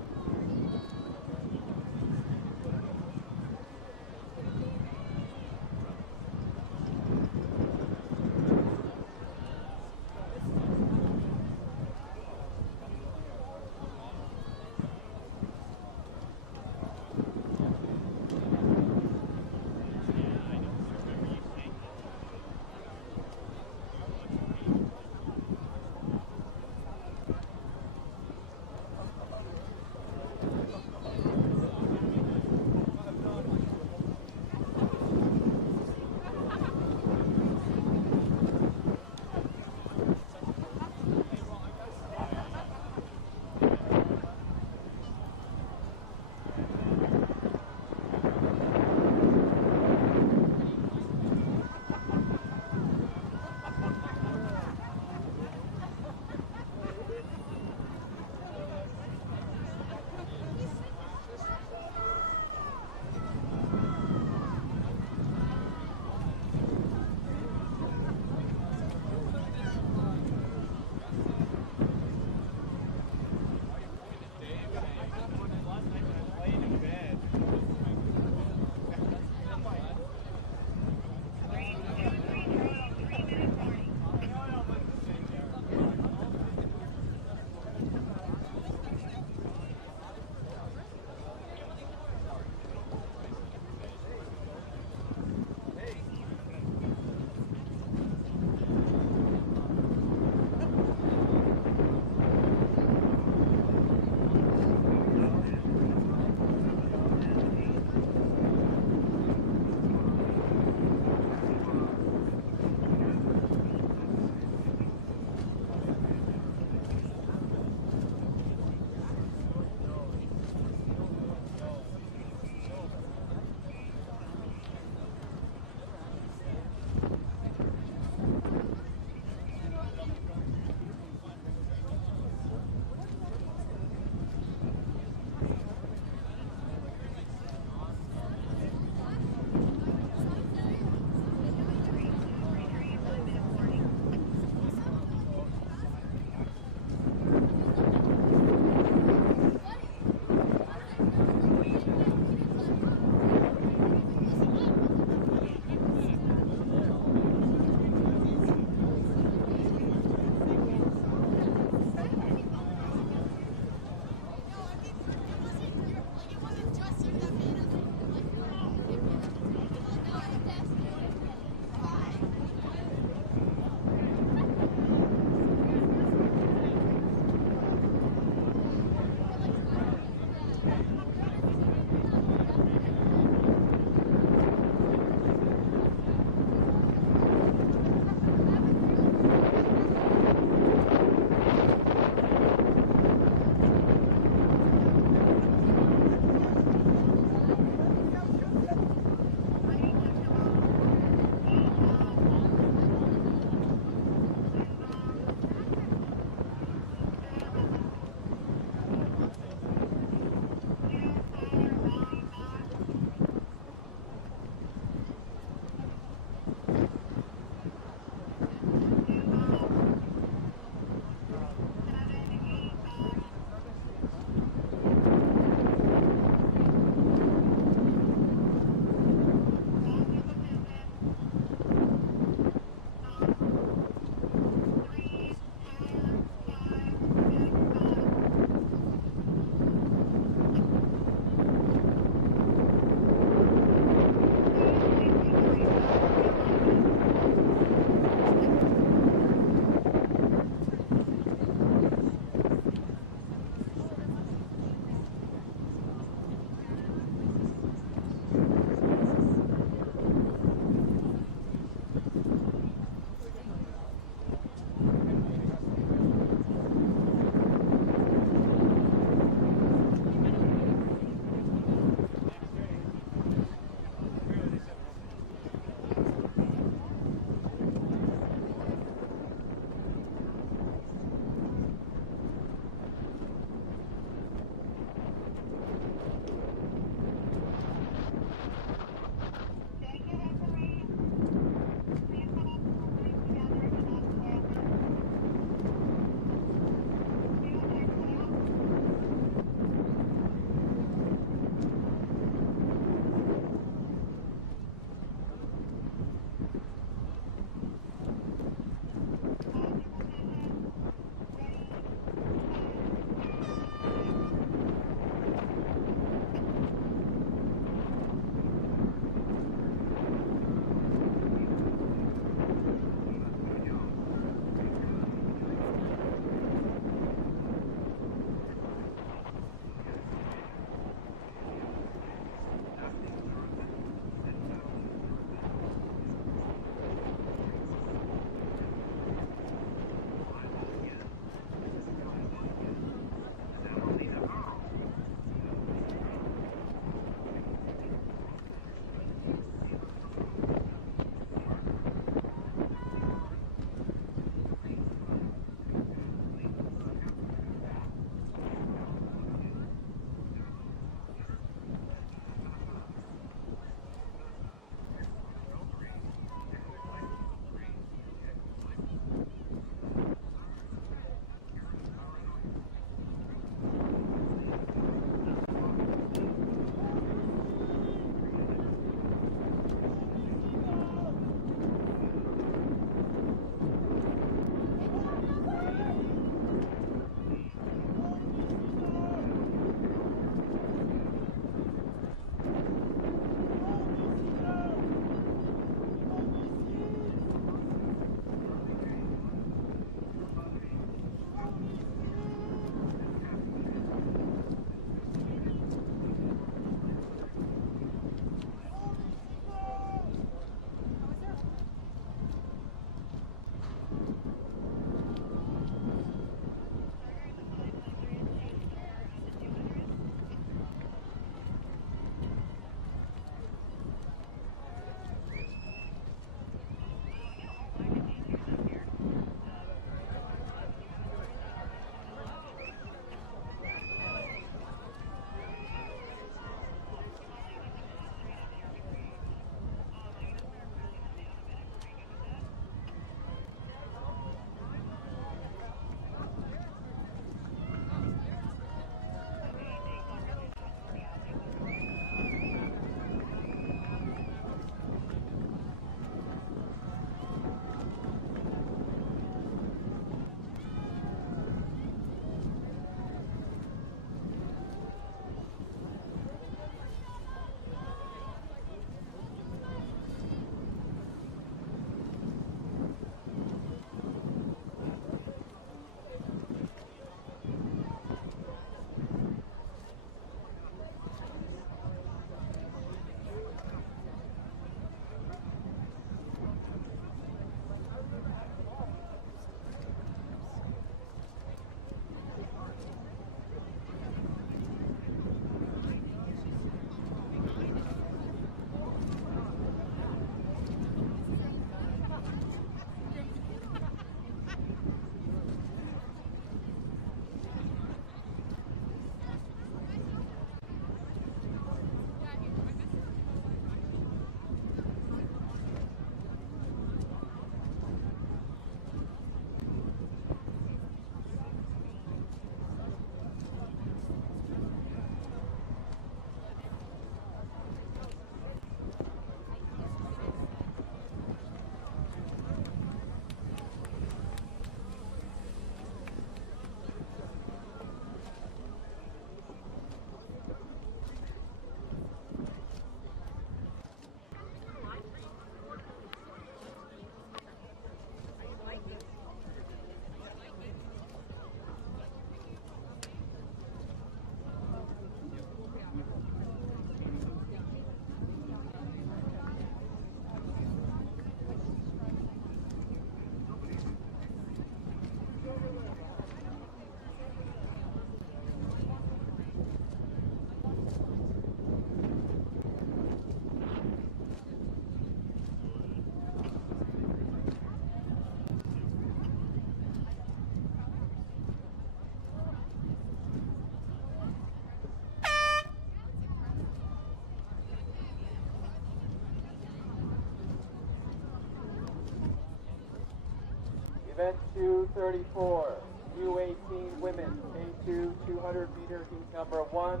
Event 234, U18 Women, K2 200 meter heat number 1,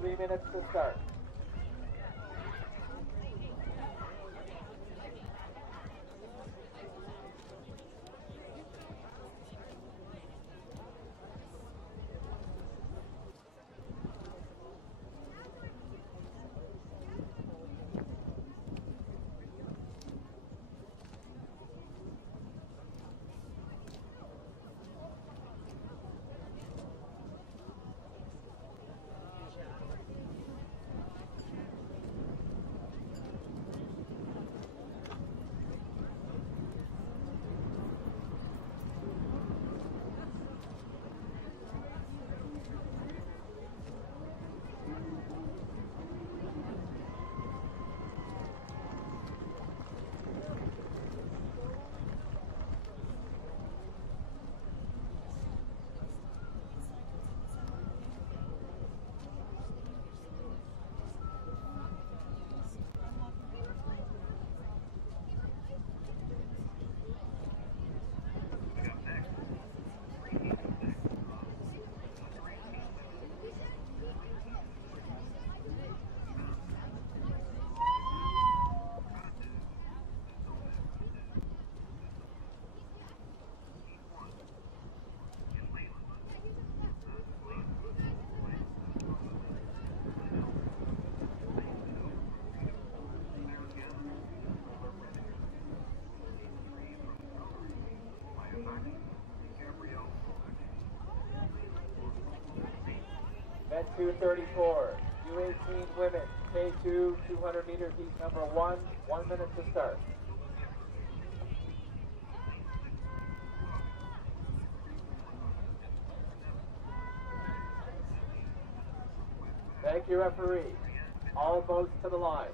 3 minutes to start. Event 234, U18 Women, K2 200 meter heat number 1, 1 minute to start. Thank you, referee. All boats to the line.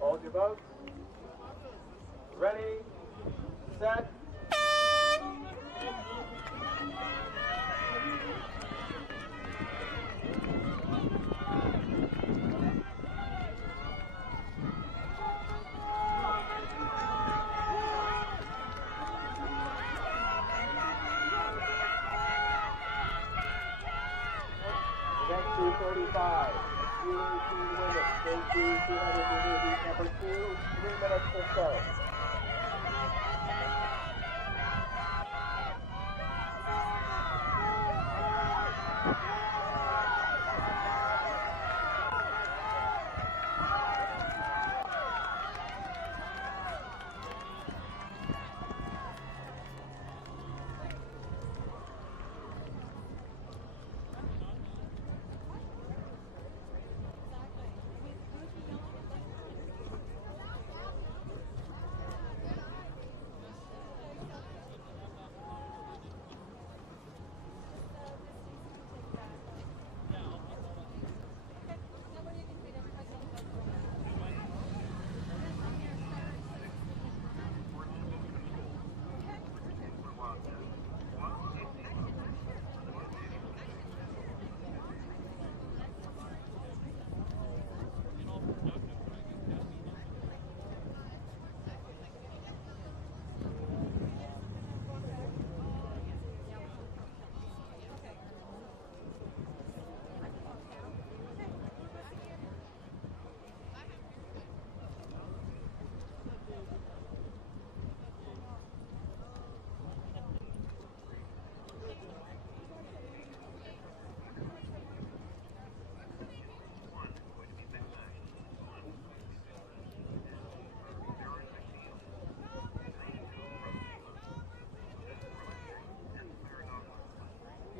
Hold your boats. Ready, set. Event 235, U18 Women, K2 200 meter heat number 2, 3 minutes to start.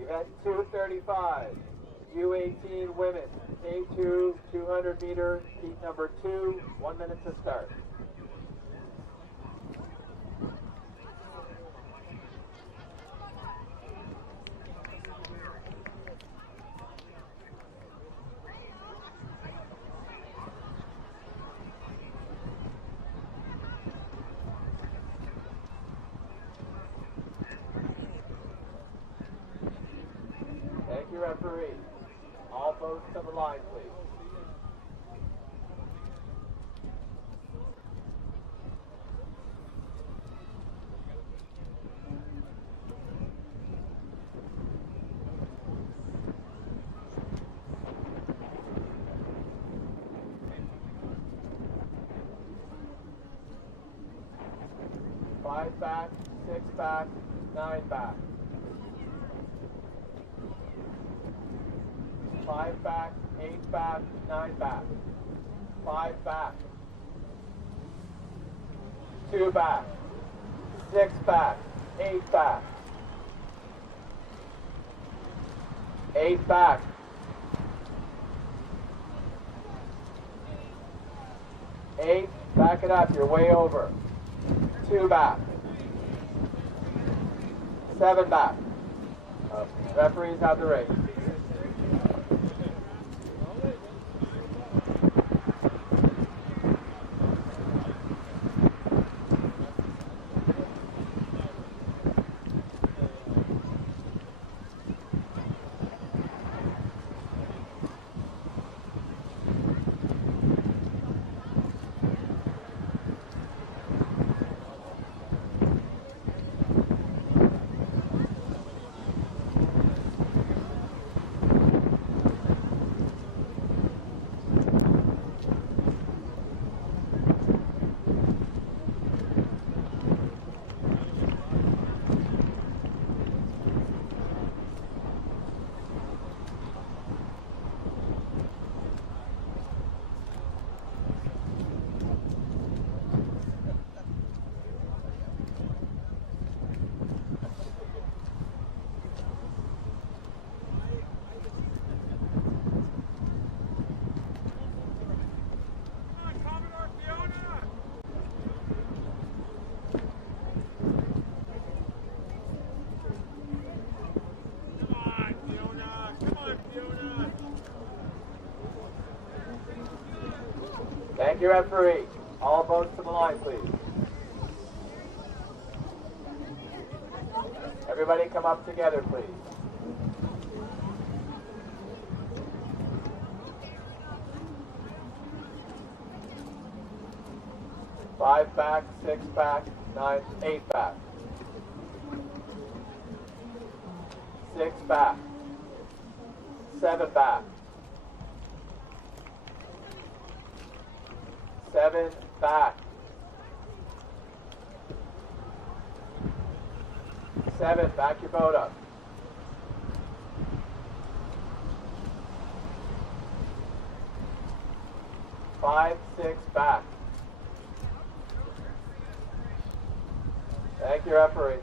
Event 235, U18 Women, K2 200 meter heat number 2, 1 minute to start. referee. All boats to the line, please. Five back, 6 back, 9 back. 5 back, 8 back, 9 back. 5 back. 2 back. 6 back, 8 back. 8 back. 8, back it up, you're way over. 2 back. 7 back. Referees have the race. Thank you, referee. All boats to the line, please. Everybody come up together, please. Five back, 6 back, 9, 8 back. 6 back. 7 back. 7 back. 7, back your boat up. 5, 6 back. Thank you, referee.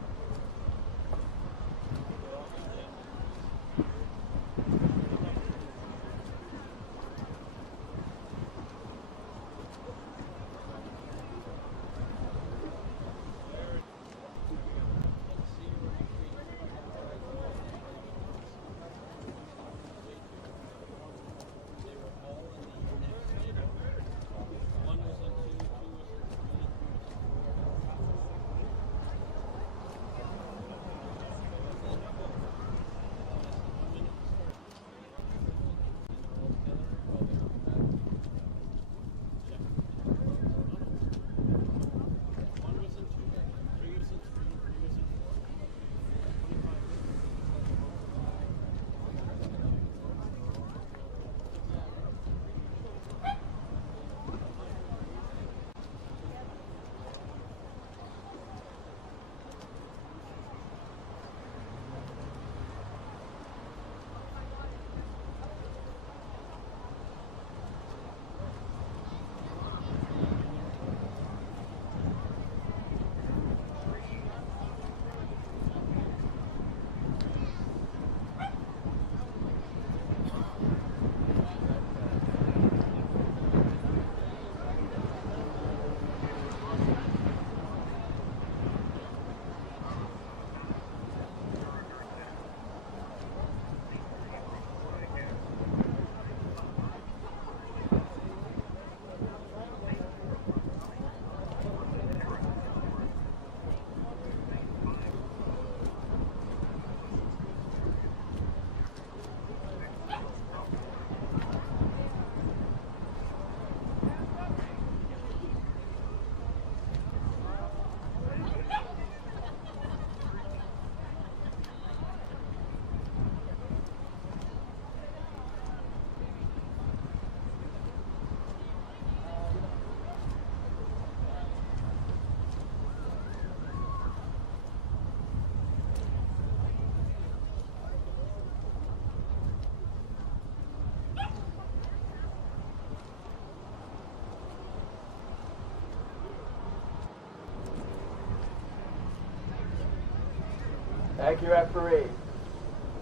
Thank you, referee.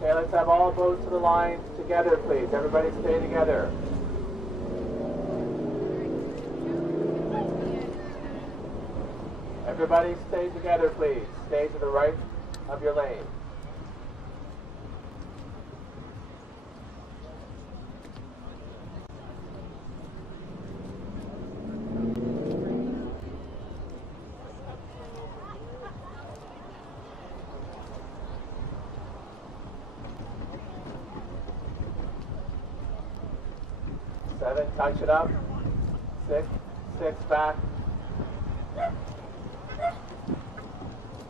Okay, let's have all boats to the line together, please. Everybody stay together. Everybody stay together, please. Stay to the right of your lane. Seven, touch it up. Six back.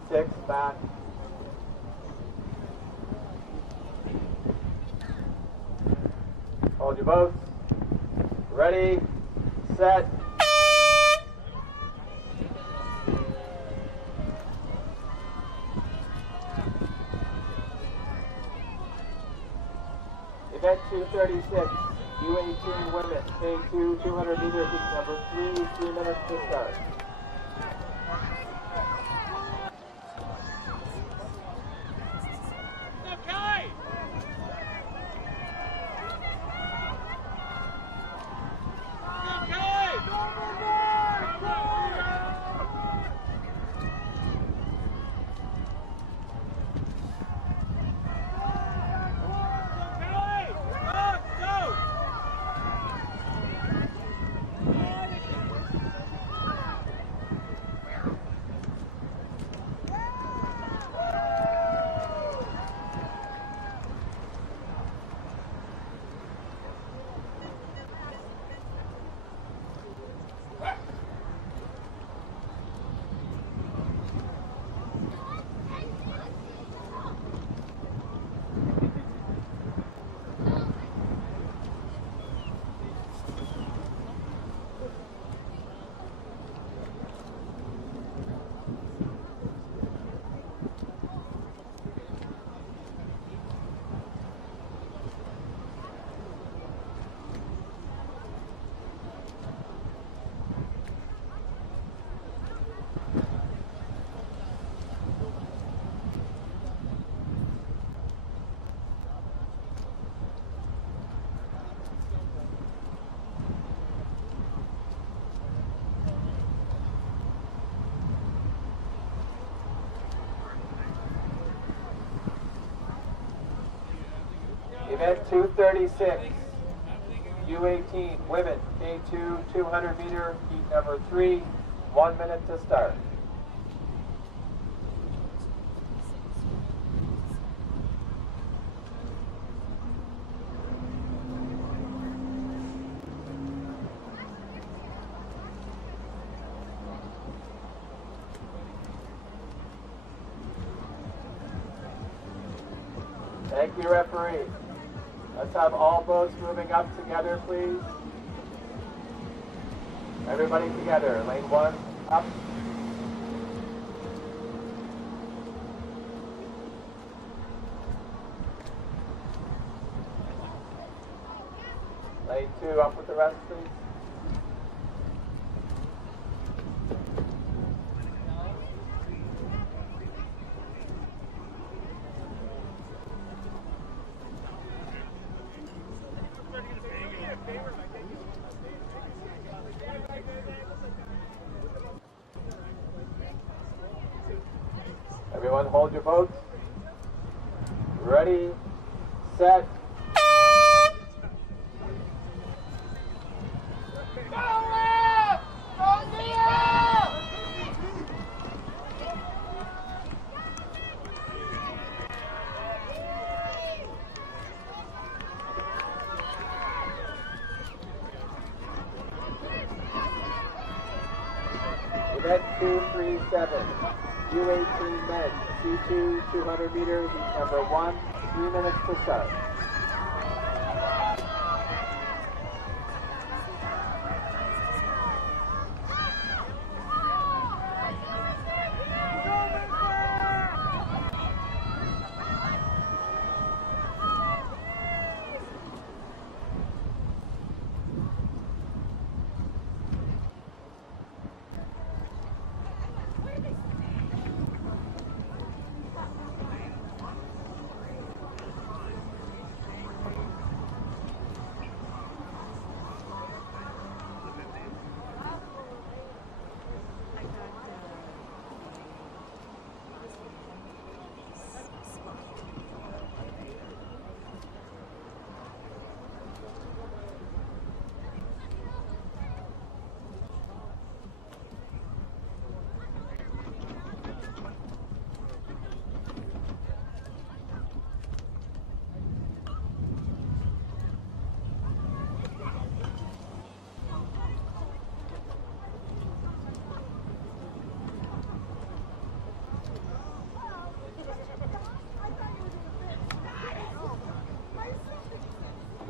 6 back. Hold your boats. Ready, set. Event 236, U18 women, K2, 200 meters, heat number 3, 3 minutes to start. Event 236, U18 women, K2, 200 meter, heat number 3, 1 minute to start. Thank you, referee. Let's have all boats moving up together, please. Everybody together. Lane 1, up. Lane 2, up with the rest, please. Everyone hold your boats. Ready, set. Event 237, U18 men, C2, 200 meters, heat number 1, 3 minutes to start.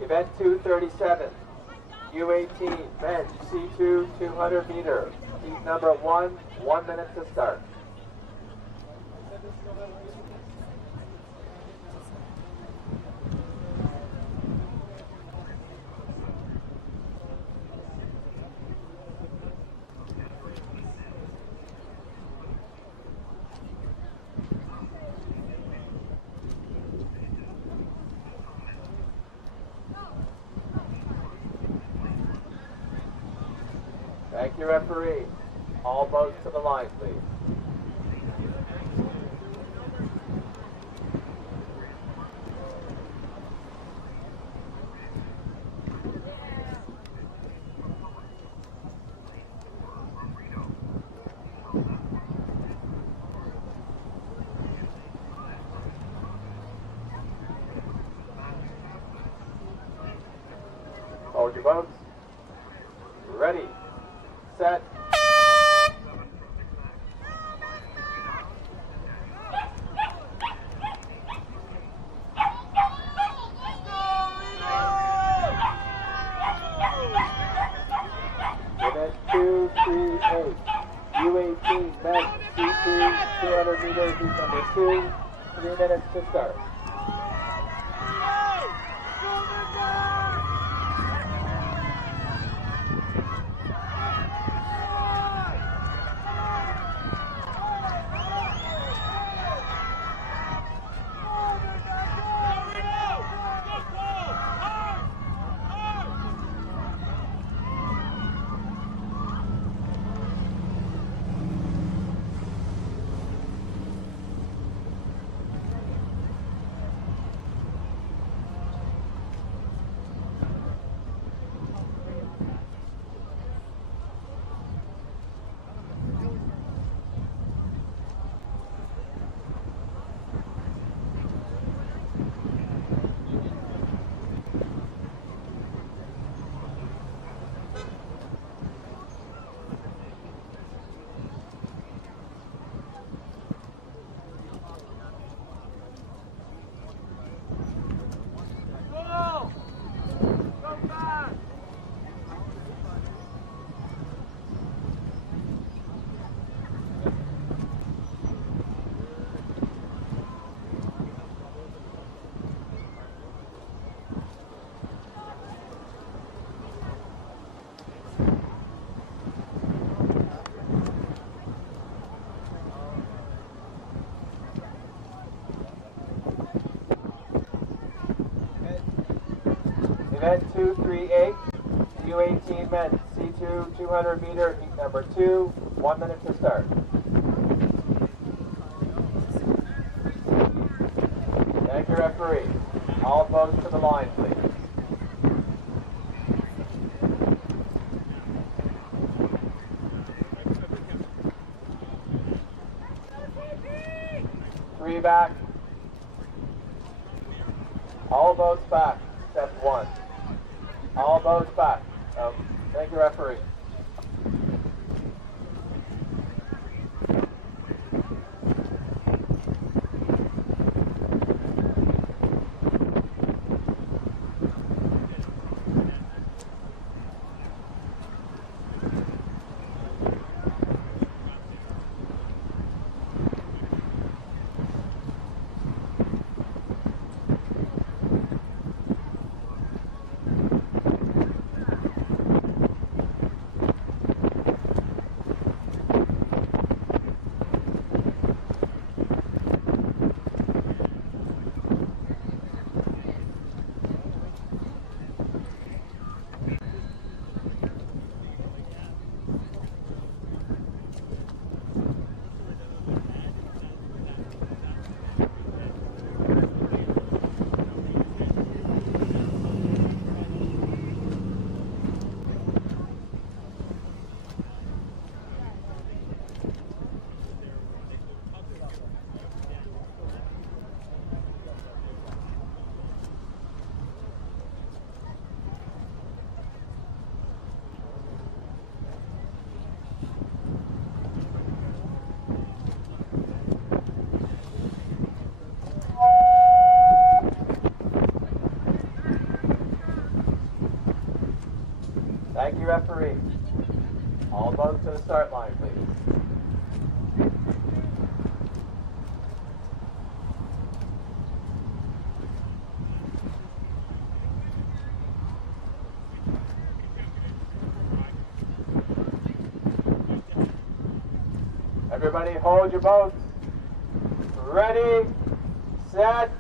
Event 237, U18, men's C2 200 meter. Heat number 1, 1 minute to start. Thank you, referee. All boats to the line, please. Hold your boats. Ready. Set. Event 238, U18 men's C2 200 meters, heat number 2, 3 minutes to start. Event 238, U18 men's C2 200 meter, heat number 2, 1 minute to start. Thank you, referee. All boats to the line, please. Three back. All boats back, except one. All boats back. Thank you, referee. referee. All boats to the start line, please. Everybody hold your boats. Ready, set,